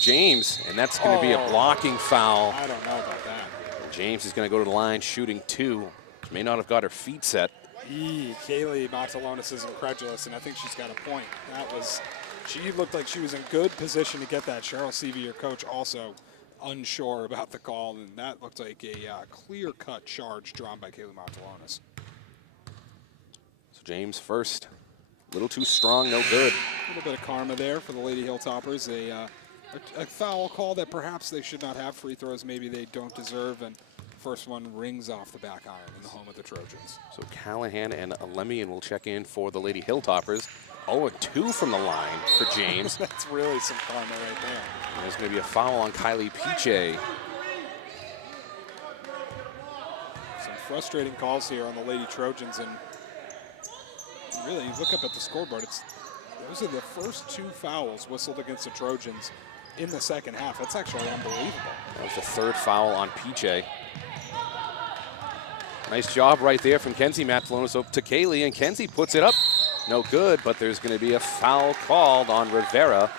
James, and that's going to be a blocking foul. I don't know about that. James is going to go to the line shooting 2. May not have got her feet set. Kaylee Matalonis is incredulous, and I think she's got a point. She looked like she was in good position to get that. Cheryl Seavey, your coach, also unsure about the call, and that looked like a clear-cut charge drawn by Kaylee Matalonis. So James first. A little too strong, no good. A little bit of karma there for the Lady Hilltoppers. A foul call that perhaps they should not have. Free throws maybe they don't deserve, and first one rings off the back iron in the home of the Trojans. So Callahan and Alemian will check in for the Lady Hilltoppers. 0-2 from the line for James. That's really some karma right there. And there's going to be a foul on Kylie Piche. Some frustrating calls here on the Lady Trojans, and really, you look up at the scoreboard, those are the first 2 fouls whistled against the Trojans in the second half. That's actually unbelievable. That was the 3rd foul on Piche. Nice job right there from Kenzie Matalonis up to Kaylee, and Kenzie puts it up. No good, but there's going to be a foul called on Rivera.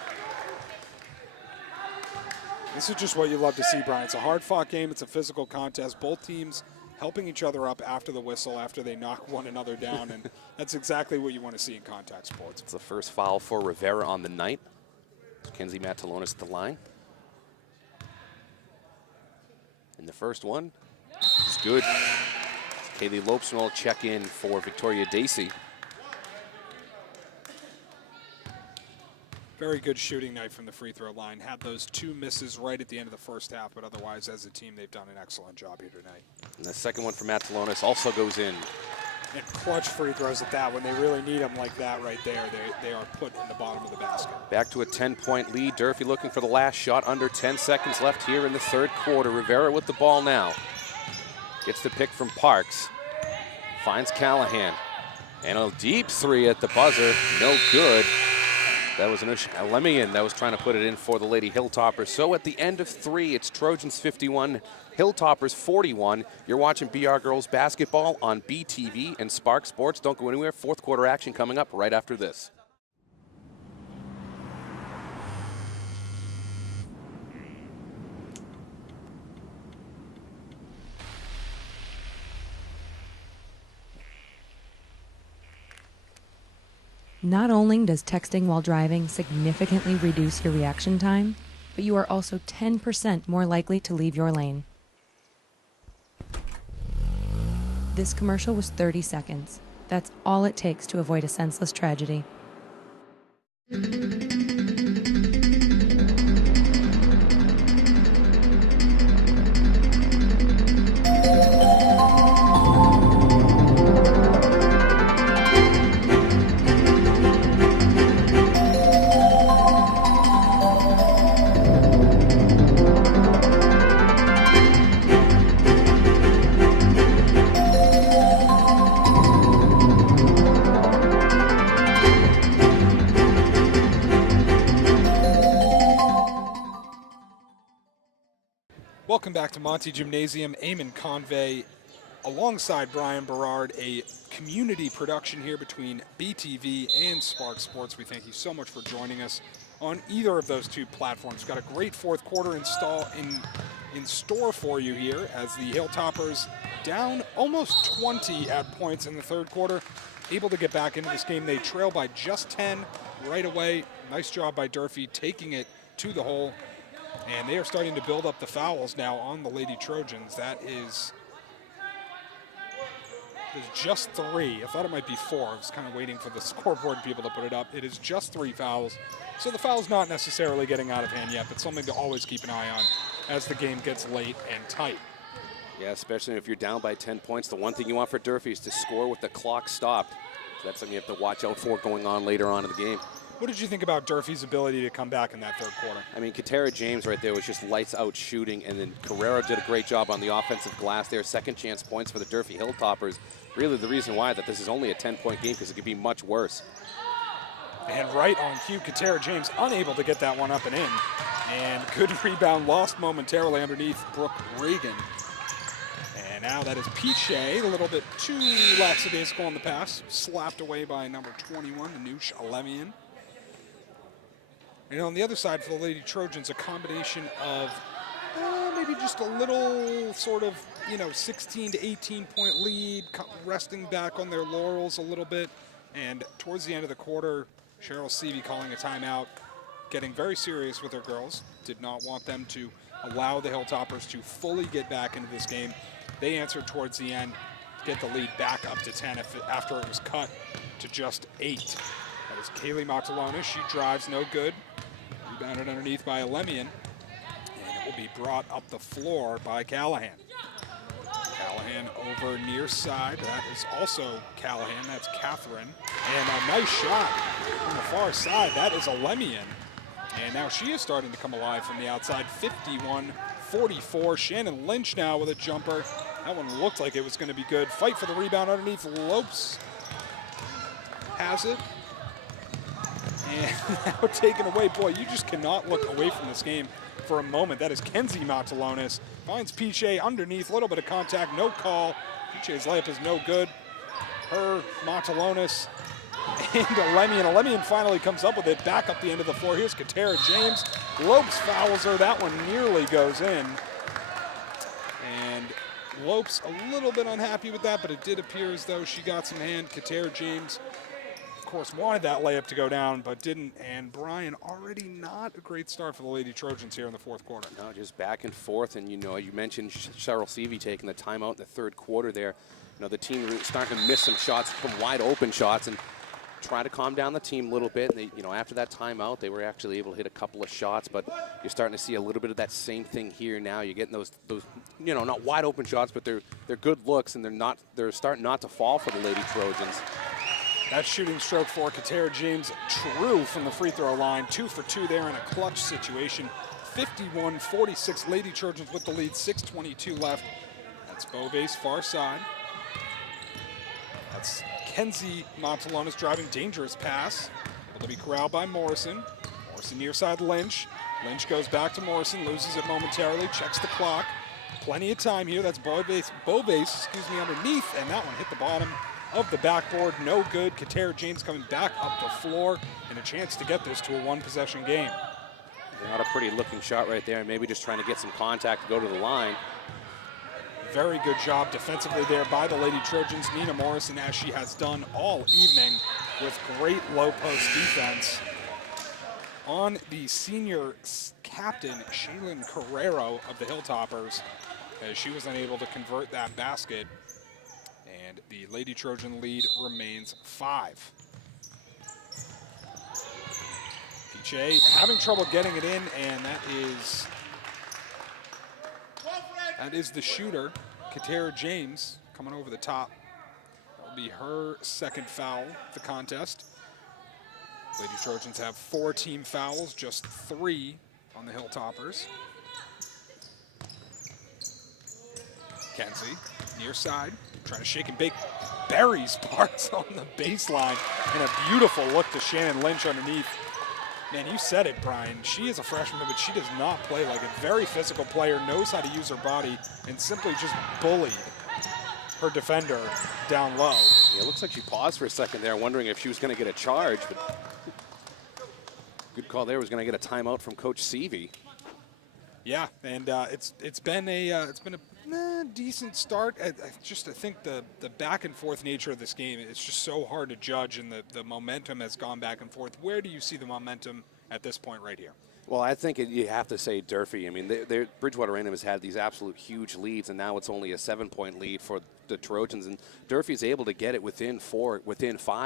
This is just what you love to see, Brian. It's a hard-fought game. It's a physical contest. Both teams helping each other up after the whistle, after they knock one another down, and that's exactly what you want to see in contact sports. It's the first foul for Rivera on the night. Kenzie Matalonis at the line. And the first one is good. Kaylee Lopes will check in for Victoria Dacey. Very good shooting night from the free throw line. Had those 2 misses right at the end of the first half, but otherwise, as a team, they've done an excellent job here tonight. And the second one for Matalonis also goes in. And clutch free throws at that. When they really need them like that right there, they are put in the bottom of the basket. Back to a 10-point lead. Durfee looking for the last shot. Under 10 seconds left here in the third quarter. Rivera with the ball now. Gets the pick from Parks. Finds Callahan. And a deep 3 at the buzzer. No good. That was Alemian that was trying to put it in for the Lady Hilltoppers. So at the end of 3, it's Trojans 51, Hilltoppers 41. You're watching BR Girls Basketball on BTV and Spark Sports. Don't go anywhere. 4th quarter action coming up right after this. Not only does texting while driving significantly reduce your reaction time, but you are also 10% more likely to leave your lane. This commercial was 30 seconds. That's all it takes to avoid a senseless tragedy. Welcome back to Monty Gymnasium. Eamon Convey alongside Brian Berard, a community production here between BTV and Spark Sports. We thank you so much for joining us on either of those two platforms. We've got a great fourth quarter in store for you here as the Hilltoppers down almost 20 at points in the third quarter, able to get back into this game. They trail by just 10 right away. Nice job by Durfee taking it to the hole. And they are starting to build up the fouls now on the Lady Trojans. That is just 3. I thought it might be 4. I was kind of waiting for the scoreboard people to put it up. It is just 3 fouls. So the foul's not necessarily getting out of hand yet, but something to always keep an eye on as the game gets late and tight. Yeah, especially if you're down by 10 points. The one thing you want for Durfee is to score with the clock stopped. So that's something you have to watch out for going on later on in the game. What did you think about Durfee's ability to come back in that third quarter? I mean, Katara James right there was just lights out shooting, and then Carrera did a great job on the offensive glass there. Second chance points for the Durfee Hilltoppers. Really the reason why that this is only a 10-point game, because it could be much worse. And right on cue, Katara James unable to get that one up and in. And good rebound lost momentarily underneath Brooke Reagan. And now that is Piche, a little bit too lackadaisical on the pass. Slapped away by number 21, Anoush Alemian. And on the other side for the Lady Trojans, a combination of maybe just a little sort of, 16 to 18 point lead, resting back on their laurels a little bit. And towards the end of the quarter, Cheryl Seavey calling a timeout, getting very serious with her girls. Did not want them to allow the Hilltoppers to fully get back into this game. They answered towards the end, get the lead back up to 10 after it was cut to just 8. That is Kaylee Matalonis. She drives, no good. Rebounded underneath by Alemian. And it will be brought up the floor by Callahan. Callahan over near side. That is also Callahan. That's Catherine. And a nice shot from the far side. That is Alemian. And now she is starting to come alive from the outside. 51-44. Shannon Lynch now with a jumper. That one looked like it was going to be good. Fight for the rebound underneath. Lopes has it. And now taken away. Boy, you just cannot look away from this game for a moment. That is Kenzie Matalonis. Finds Piche underneath. A little bit of contact. No call. Piche's layup is no good. Her, Matalonis, and Alemian. Alemian finally comes up with it. Back up the end of the floor. Here's Katara James. Lopes fouls her. That one nearly goes in. And Lopes a little bit unhappy with that, but it did appear as though she got some hand. Katara James, of course, wanted that layup to go down, but didn't. And Brian, already not a great start for the Lady Trojans here in the fourth quarter. No, just back and forth. And, you mentioned Cheryl Seavey taking the timeout in the third quarter there. The team really starting to miss some shots, some wide open shots, and try to calm down the team a little bit. And they, after that timeout, they were actually able to hit a couple of shots, but you're starting to see a little bit of that same thing here now. You're getting those not wide open shots, but they're good looks, and they're starting not to fall for the Lady Trojans. That shooting stroke for Katara James, true from the free throw line. 2 for 2 there in a clutch situation. 51-46, Lady Trojans with the lead, 6:22 left. That's Beauvais far side. That's Kenzie Matalonis driving, dangerous pass. Able to be corralled by Morrison. Morrison near side Lynch. Lynch goes back to Morrison, loses it momentarily, checks the clock. Plenty of time here. That's Beauvais, underneath, and that one hit the bottom of the backboard. No good. Katara James coming back up the floor, and a chance to get this to a one-possession game. Not a pretty looking shot right there, and maybe just trying to get some contact to go to the line. Very good job defensively there by the Lady Trojans. Nina Morrison, as she has done all evening, with great low post defense. On the senior captain, Shaylin Carrero of the Hilltoppers, as she was unable to convert that basket. And the Lady Trojan lead remains 5. Piche having trouble getting it in, and that is the shooter, Katara James, coming over the top. That'll be her second foul of the contest. Lady Trojans have 4 team fouls, just 3 on the Hilltoppers. Kenzie, near side, trying to shake and bake. Buries Parks on the baseline, and a beautiful look to Shannon Lynch underneath. Man, you said it, Brian. She is a freshman, but she does not play like a very physical player, knows how to use her body, and simply just bullied her defender down low. Yeah, it looks like she paused for a second there, wondering if she was going to get a charge. But good call there. Was going to get a timeout from Coach Seavey. Yeah, and it's been a decent start. I think the back and forth nature of this game, it's just so hard to judge, and the momentum has gone back and forth. Where do you see the momentum at this point right here? Well, I think you have to say Durfee. I mean, Bridgewater-Raynham has had these absolute huge leads, and now it's only a 7-point lead for the Trojans. And Durfee's able to get it within 5,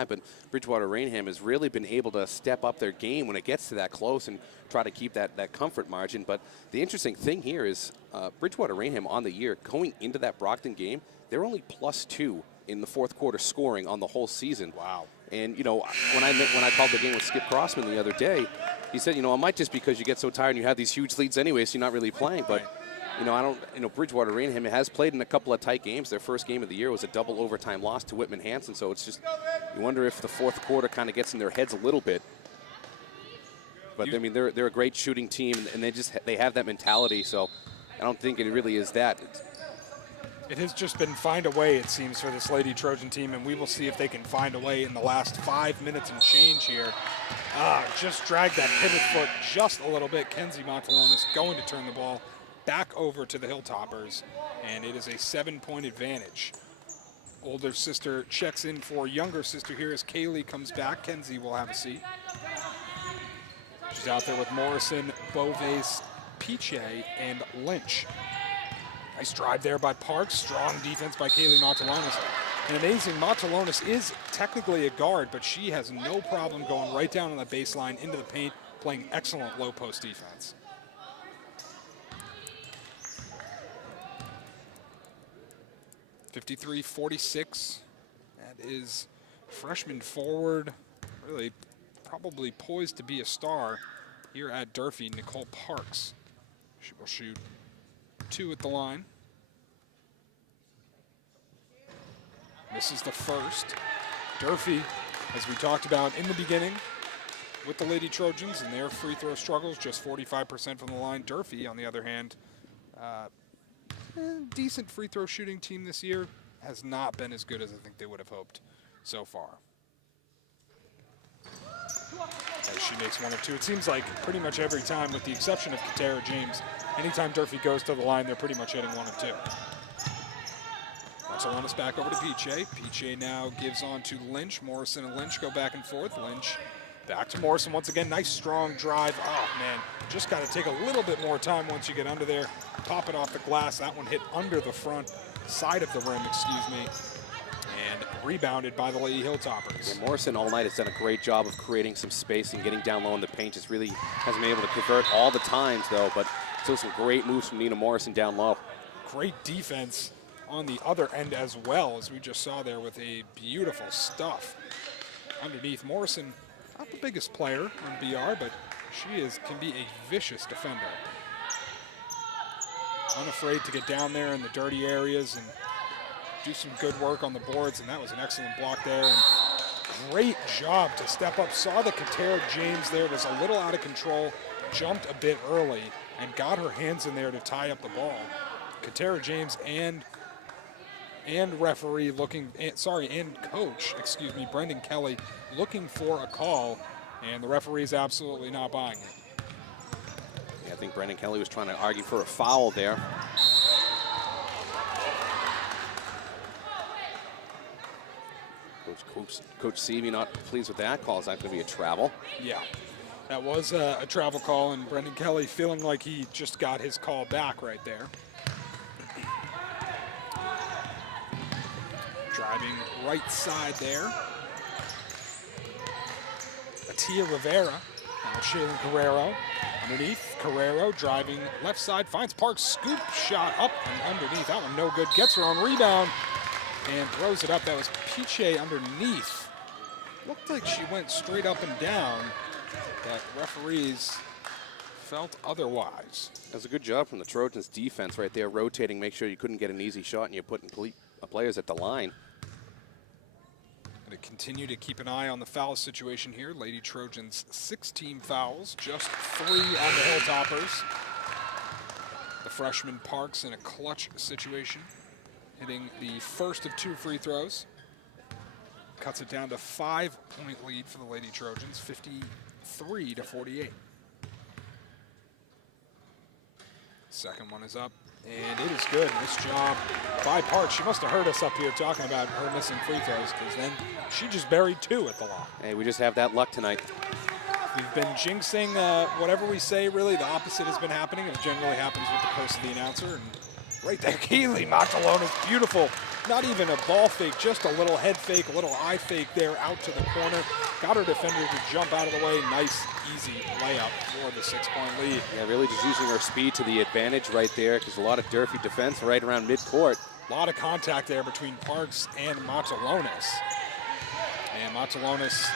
but Bridgewater-Raynham has really been able to step up their game when it gets to that close and try to keep that comfort margin. But the interesting thing here is Bridgewater-Raynham on the year, going into that Brockton game, they're only +2 in the fourth quarter scoring on the whole season. Wow. And, you know, when I called the game with Skip Crossman the other day, he said, you know, it might just because you get so tired and you have these huge leads anyway, so you're not really playing. But, Bridgewater-Raynham has played in a couple of tight games. Their first game of the year was a double overtime loss to Whitman-Hanson. So it's just, you wonder if the fourth quarter kind of gets in their heads a little bit. But, I mean, they're a great shooting team, and they have that mentality. So I don't think it really is that. It has just been find a way, it seems, for this Lady Trojan team, and we will see if they can find a way in the last 5 minutes and change here. Just dragged that pivot foot just a little bit. Kenzie Montalonis going to turn the ball back over to the Hilltoppers, and it is a 7-point advantage. Older sister checks in for younger sister here as Kaylee comes back. Kenzie will have a seat. She's out there with Morrison, Boves, Piche, and Lynch. Nice drive there by Parks. Strong defense by Kaylee Montalonis. And amazing, Montalonis is technically a guard, but she has no problem going right down on the baseline into the paint, playing excellent low post defense. (53-46). That is freshman forward, really probably poised to be a star here at Durfee, Nicole Parks. She will shoot 2 at the line. Misses the first. Durfee, as we talked about in the beginning, with the Lady Trojans and their free throw struggles, just 45% from the line. Durfee, on the other hand, decent free throw shooting team this year, has not been as good as I think they would have hoped so far. As she makes 1 of 2. It seems like pretty much every time, with the exception of Katara James, anytime Durfee goes to the line, they're pretty much hitting 1 of 2. Montalonis back over to Piche. Piche now gives on to Lynch. Morrison and Lynch go back and forth. Lynch back to Morrison once again. Nice strong drive. Oh, man. Just got to take a little bit more time once you get under there. Pop it off the glass. That one hit under the front side of the rim, excuse me. And rebounded by the Lady Hilltoppers. Yeah, Morrison all night has done a great job of creating some space and getting down low in the paint. Just really hasn't been able to convert all the times, though. But still some great moves from Nina Morrison down low. Great defense on the other end as well, as we just saw there with a beautiful stuff underneath. Morrison, not the biggest player on BR, but she can be a vicious defender. Unafraid to get down there in the dirty areas and do some good work on the boards, and that was an excellent block there. And great job to step up. Saw that Katara James there was a little out of control, jumped a bit early, and got her hands in there to tie up the ball. Katara James and coach, Brendan Kelly, looking for a call, and the referee is absolutely not buying it. Yeah, I think Brendan Kelly was trying to argue for a foul there. Coach Seavey not pleased with that call. Is that going to be a travel? Yeah, that was a travel call, and Brendan Kelly feeling like he just got his call back right there. Driving right side there. Atia Rivera. Now Shaylin Carrero underneath. Carrero driving left side. Finds Parks. Scoop shot up and underneath. That one no good. Gets her on rebound and throws it up. That was Piche underneath. Looked like she went straight up and down, but referees felt otherwise. That was a good job from the Trojans defense right there, rotating, make sure you couldn't get an easy shot and you're putting players at the line. And continue to keep an eye on the foul situation here. Lady Trojans 16 fouls, just 3 on the Hilltoppers. The freshman Parks in a clutch situation, hitting the first of 2 free throws. Cuts it down to 5-point lead for the Lady Trojans, 53-48. Second one is up, and it is good. Nice job by Parks. She must have heard us up here talking about her missing free throws, because then she just buried 2 at the line. Hey, we just have that luck tonight. We've been jinxing whatever we say, really. The opposite has been happening. It generally happens with the curse of the announcer. And right there, Keely Matalone is beautiful. Not even a ball fake, just a little head fake, a little eye fake there out to the corner. Got her defender to jump out of the way. Nice, easy layup for the 6-point lead. Yeah, really just using her speed to the advantage right there, because a lot of Durfee defense right around midcourt. A lot of contact there between Parks and Matalonis. And Matalonis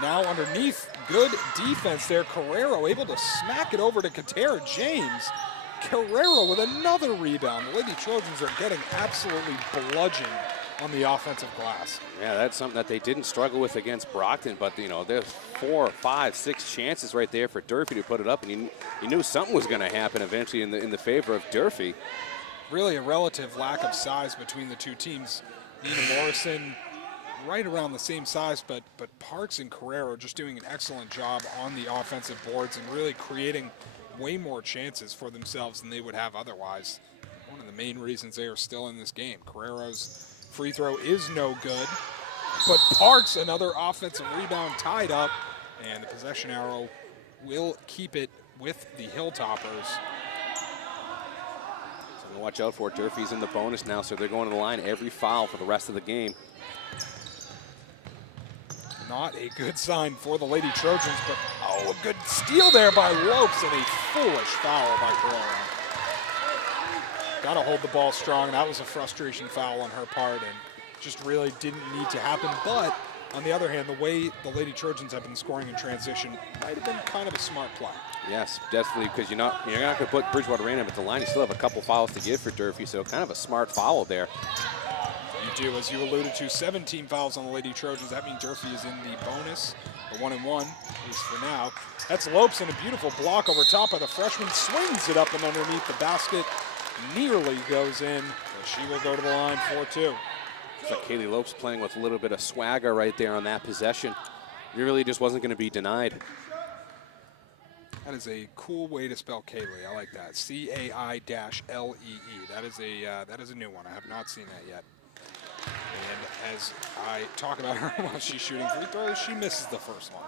now underneath. Good defense there. Carrero able to smack it over to Katera James. Carrero with another rebound. The Lady Trojans are getting absolutely bludgeoned on the offensive glass. Yeah, that's something that they didn't struggle with against Brockton, but you know, there's 4, 5, 6 chances right there for Durfee to put it up, and you knew something was going to happen eventually in the favor of Durfee. Really a relative lack of size between the 2 teams. Nina Morrison right around the same size, but Parks and Carrero just doing an excellent job on the offensive boards and really creating way more chances for themselves than they would have otherwise. One of the main reasons they are still in this game. Carrero's free throw is no good, but Parks, another offensive rebound, tied up, and the possession arrow will keep it with the Hilltoppers. So watch out for it. Durfee's in the bonus now, so they're going to the line every foul for the rest of the game. Not a good sign for the Lady Trojans, but oh, a good steal there by Lopes and a foolish foul by Carrero. Got to hold the ball strong. That was a frustration foul on her part and just really didn't need to happen. But on the other hand, the way the Lady Trojans have been scoring in transition might have been kind of a smart play. Yes, definitely, because you're not going to put Bridgewater-Raynham at the line. You still have a couple fouls to give for Durfee, so kind of a smart foul there. You do, as you alluded to, 17 fouls on the Lady Trojans. That means Durfee is in the bonus, the 1-1, at least for now. That's Lopes and a beautiful block over top of the freshman. Swings it up and underneath the basket. Nearly goes in, but she will go to the line for 2. It's like Kaylee Lopes playing with a little bit of swagger right there on that possession. It really just wasn't going to be denied. That is a cool way to spell Kaylee. I like that. C-A-I-L-E-E. That is a new one. I have not seen that yet. And as I talk about her while she's shooting free throws, she misses the first one.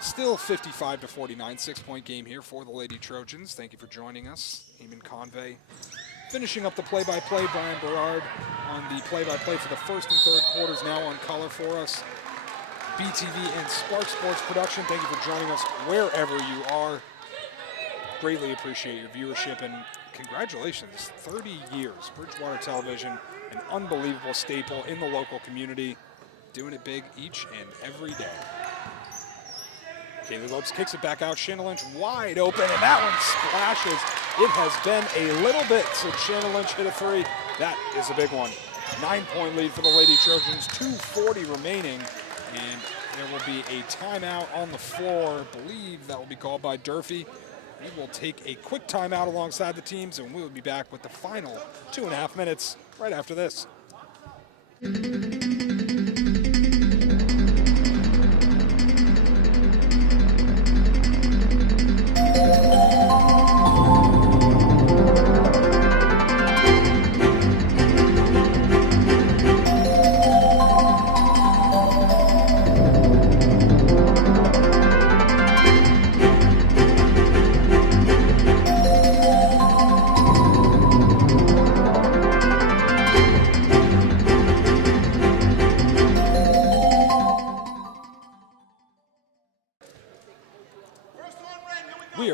Still 55-49, 6-point game here for the Lady Trojans. Thank you for joining us. Eamon Convey finishing up the play-by-play. Brian Berard on the play-by-play for the first and third quarters, now on color for us. BTV and Spark Sports Production, thank you for joining us wherever you are. Greatly appreciate your viewership and congratulations, 30 years. Bridgewater Television, an unbelievable staple in the local community, doing it big each and every day. Kaylee Lopes kicks it back out. Shannon Lynch wide open, and that one splashes. It has been a little bit since Shannon Lynch hit a 3. That is a big one. 9-point lead for the Lady Trojans, 2:40 remaining, and there will be a timeout on the floor. I believe that will be called by Durfee. We will take a quick timeout alongside the teams, and we will be back with the final 2.5 minutes right after this.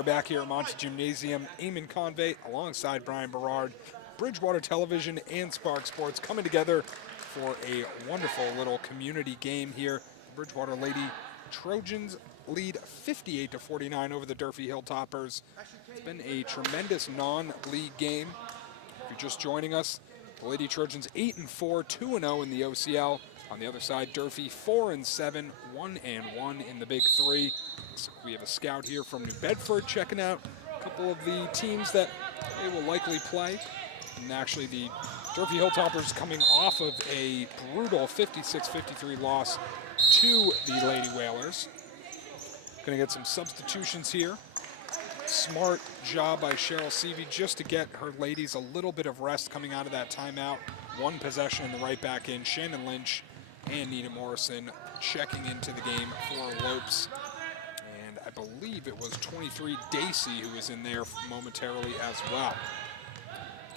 Back here at Monty Gymnasium, Eamon Convey alongside Brian Berard, Bridgewater Television and Spark Sports coming together for a wonderful little community game here. Bridgewater Lady Trojans lead 58-49 over the Durfee Hilltoppers. It's been a tremendous non-league game. If you're just joining us, The Lady Trojans 8-4, 2-0 in the OCL. On the other side, Durfee 4-7, 1-1 in the Big Three. So we have a scout here from New Bedford checking out a couple of the teams that they will likely play. And actually, the Durfee Hilltoppers coming off of a brutal 56-53 loss to the Lady Whalers. Going to get some substitutions here. Smart job by Cheryl Seavey just to get her ladies a little bit of rest coming out of that timeout. One possession in the right back in. Shannon Lynch and Nina Morrison checking into the game for Lopes. And I believe it was 23 Dacey who was in there momentarily as well.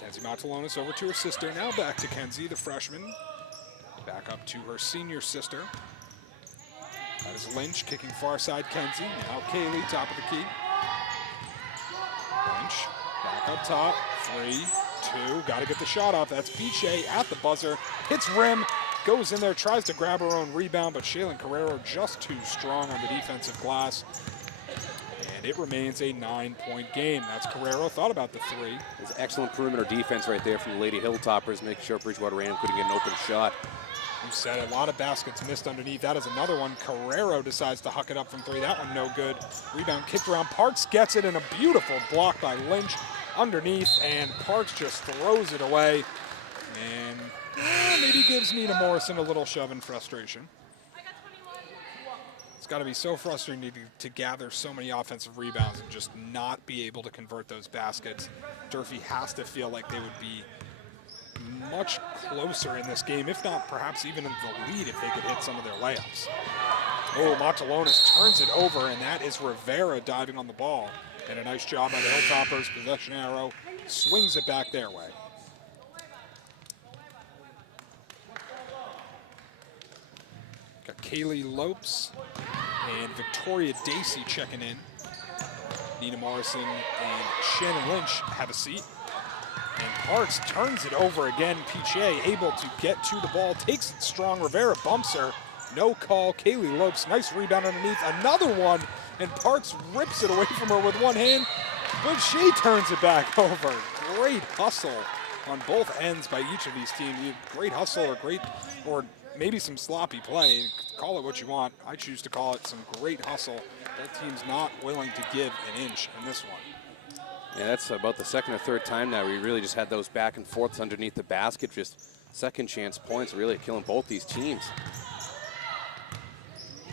Kenzie Matalonis over to her sister. Now back to Kenzie, the freshman. Back up to her senior sister. That is Lynch kicking far side Kenzie. Now Kaylee, top of the key. Lynch back up top. 3-2. Got to get the shot off. That's Piche at the buzzer. Hits rim. Goes in there, tries to grab her own rebound, but Shaylin Carrero just too strong on the defensive glass. And it remains a 9-point game. That's Carrero. Thought about the three. It's excellent perimeter defense right there from the Lady Hilltoppers, making sure Bridgewater-Raynham couldn't get an open shot. You said a lot of baskets missed underneath. That is another one. Carrero decides to huck it up from three. That one no good. Rebound kicked around. Parks gets it in a beautiful block by Lynch underneath, and Parks just throws it away. And maybe gives Nina Morrison a little shove in frustration. It's got to be so frustrating to gather so many offensive rebounds and just not be able to convert those baskets. Durfee has to feel like they would be much closer in this game, if not perhaps even in the lead if they could hit some of their layups. Oh, Matalonis turns it over, and that is Rivera diving on the ball. And a nice job by the Hilltoppers. Possession arrow swings it back their way. Got Kaylee Lopes and Victoria Dacey checking in. Nina Morrison and Shannon Lynch have a seat. And Parks turns it over again. Piche able to get to the ball, takes it strong. Rivera bumps her. No call. Kaylee Lopes, nice rebound underneath. Another one, and Parks rips it away from her with one hand, but she turns it back over. Great hustle on both ends by each of these teams. Great hustle or maybe some sloppy play. Call it what you want. I choose to call it some great hustle. Both teams not willing to give an inch in this one. Yeah, that's about the second or third time now we really just had those back and forths underneath the basket. Just second chance points really killing both these teams.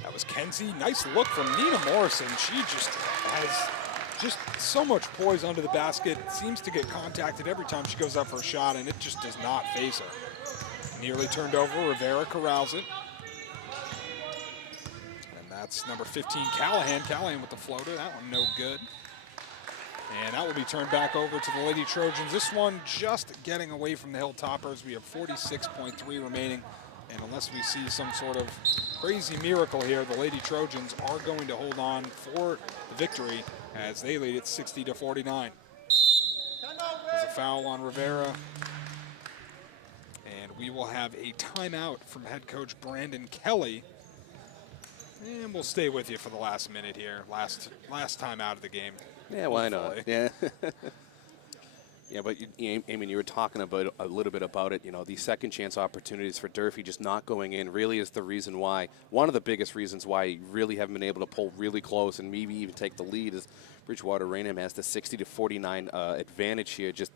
That was Kenzie. Nice look from Nina Morrison. She just has so much poise under the basket. Seems to get contacted every time she goes up for a shot, and it just does not faze her. Nearly turned over. Rivera corrals it. And that's number 15, Callahan. Callahan with the floater. That one no good. And that will be turned back over to the Lady Trojans. This one just getting away from the Hilltoppers. We have 46.3 remaining. And unless we see some sort of crazy miracle here, the Lady Trojans are going to hold on for the victory as they lead it 60-49. There's a foul on Rivera. And we will have a timeout from head coach Brandon Kelly. And we'll stay with you for the last minute here. Last time out of the game. Yeah, why not? Yeah. Yeah, but Eamon, you were talking about a little bit about it. You know, these second chance opportunities for Durfee just not going in really is the reason why. One of the biggest reasons why you really haven't been able to pull really close and maybe even take the lead is Bridgewater-Raynham has the 60-49 advantage here. Just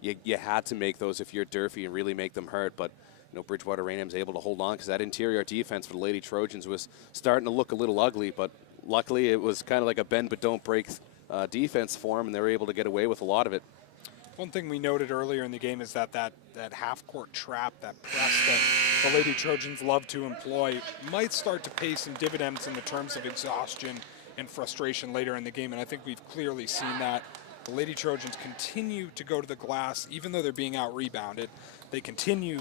you had to make those if you're Durfee and really make them hurt, but. You know, Bridgewater-Raynham's able to hold on because that interior defense for the Lady Trojans was starting to look a little ugly, but luckily it was kind of like a bend but don't break defense for them, and they were able to get away with a lot of it. One thing we noted earlier in the game is that half-court trap, that press that the Lady Trojans love to employ, might start to pay some dividends in the terms of exhaustion and frustration later in the game, and I think we've clearly seen that. The Lady Trojans continue to go to the glass, even though they're being out-rebounded. They continue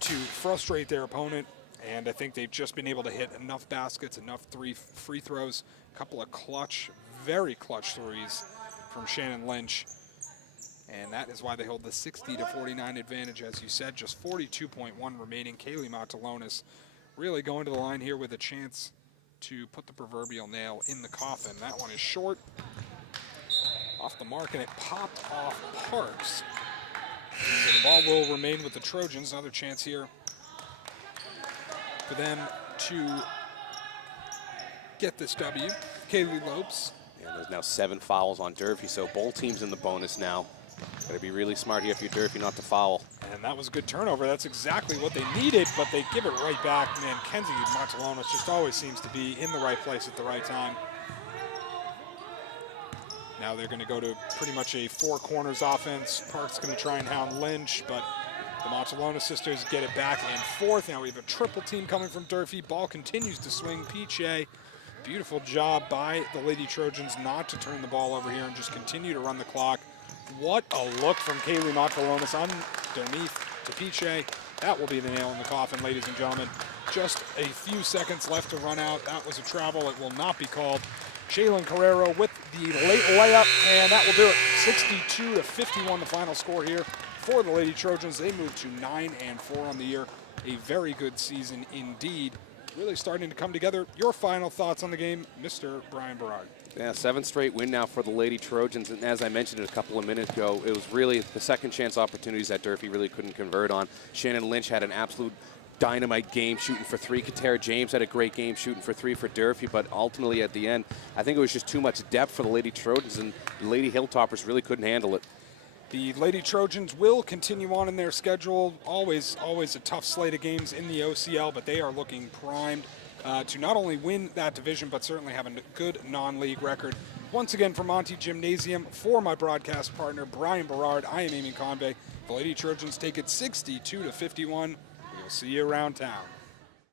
to frustrate their opponent, and I think they've just been able to hit enough baskets, enough free throws, a couple of clutch, very clutch threes from Shannon Lynch, and that is why they hold the 60-49 advantage. As you said, just 42.1 remaining. Kaylee Matalonis really going to the line here with a chance to put the proverbial nail in the coffin. That one is short, off the mark, and it popped off Parks. So the ball will remain with the Trojans. Another chance here for them to get this W. Kaylee Lopes. And there's now 7 fouls on Durfee, so both teams in the bonus now. Got to be really smart here if you're Durfee not to foul. And that was a good turnover. That's exactly what they needed, but they give it right back. Man, Kenzie Martolonis just always seems to be in the right place at the right time. Now they're going to go to pretty much a 4 corners offense. Park's going to try and hound Lynch, but the Martolonis sisters get it back and forth. Now we have a triple team coming from Durfee. Ball continues to swing. Piche, beautiful job by the Lady Trojans not to turn the ball over here and just continue to run the clock. What a look from Kaylee Martolonis underneath to Piche. That will be the nail in the coffin, ladies and gentlemen. Just a few seconds left to run out. That was a travel. It will not be called. Shaylin Carrero with the late layup, and that will do it. 62-51 the final score here for the Lady Trojans. They move to 9-4 on the year. A very good season indeed. Really starting to come together. Your final thoughts on the game, Mr. Brian Berard. Yeah, 7th straight win now for the Lady Trojans, and as I mentioned a couple of minutes ago, it was really the second chance opportunities that Durfee really couldn't convert on. Shannon Lynch had an absolute dynamite game shooting for 3. Katara James had a great game shooting for 3 for Durfee, but ultimately at the end, I think it was just too much depth for the Lady Trojans, and the Lady Hilltoppers really couldn't handle it. The Lady Trojans will continue on in their schedule. Always a tough slate of games in the OCL, but they are looking primed to not only win that division, but certainly have a good non-league record. Once again, from Monty Gymnasium, for my broadcast partner, Brian Berard, I am Eamon Convey. The Lady Trojans take it 62-51. We'll see you around town.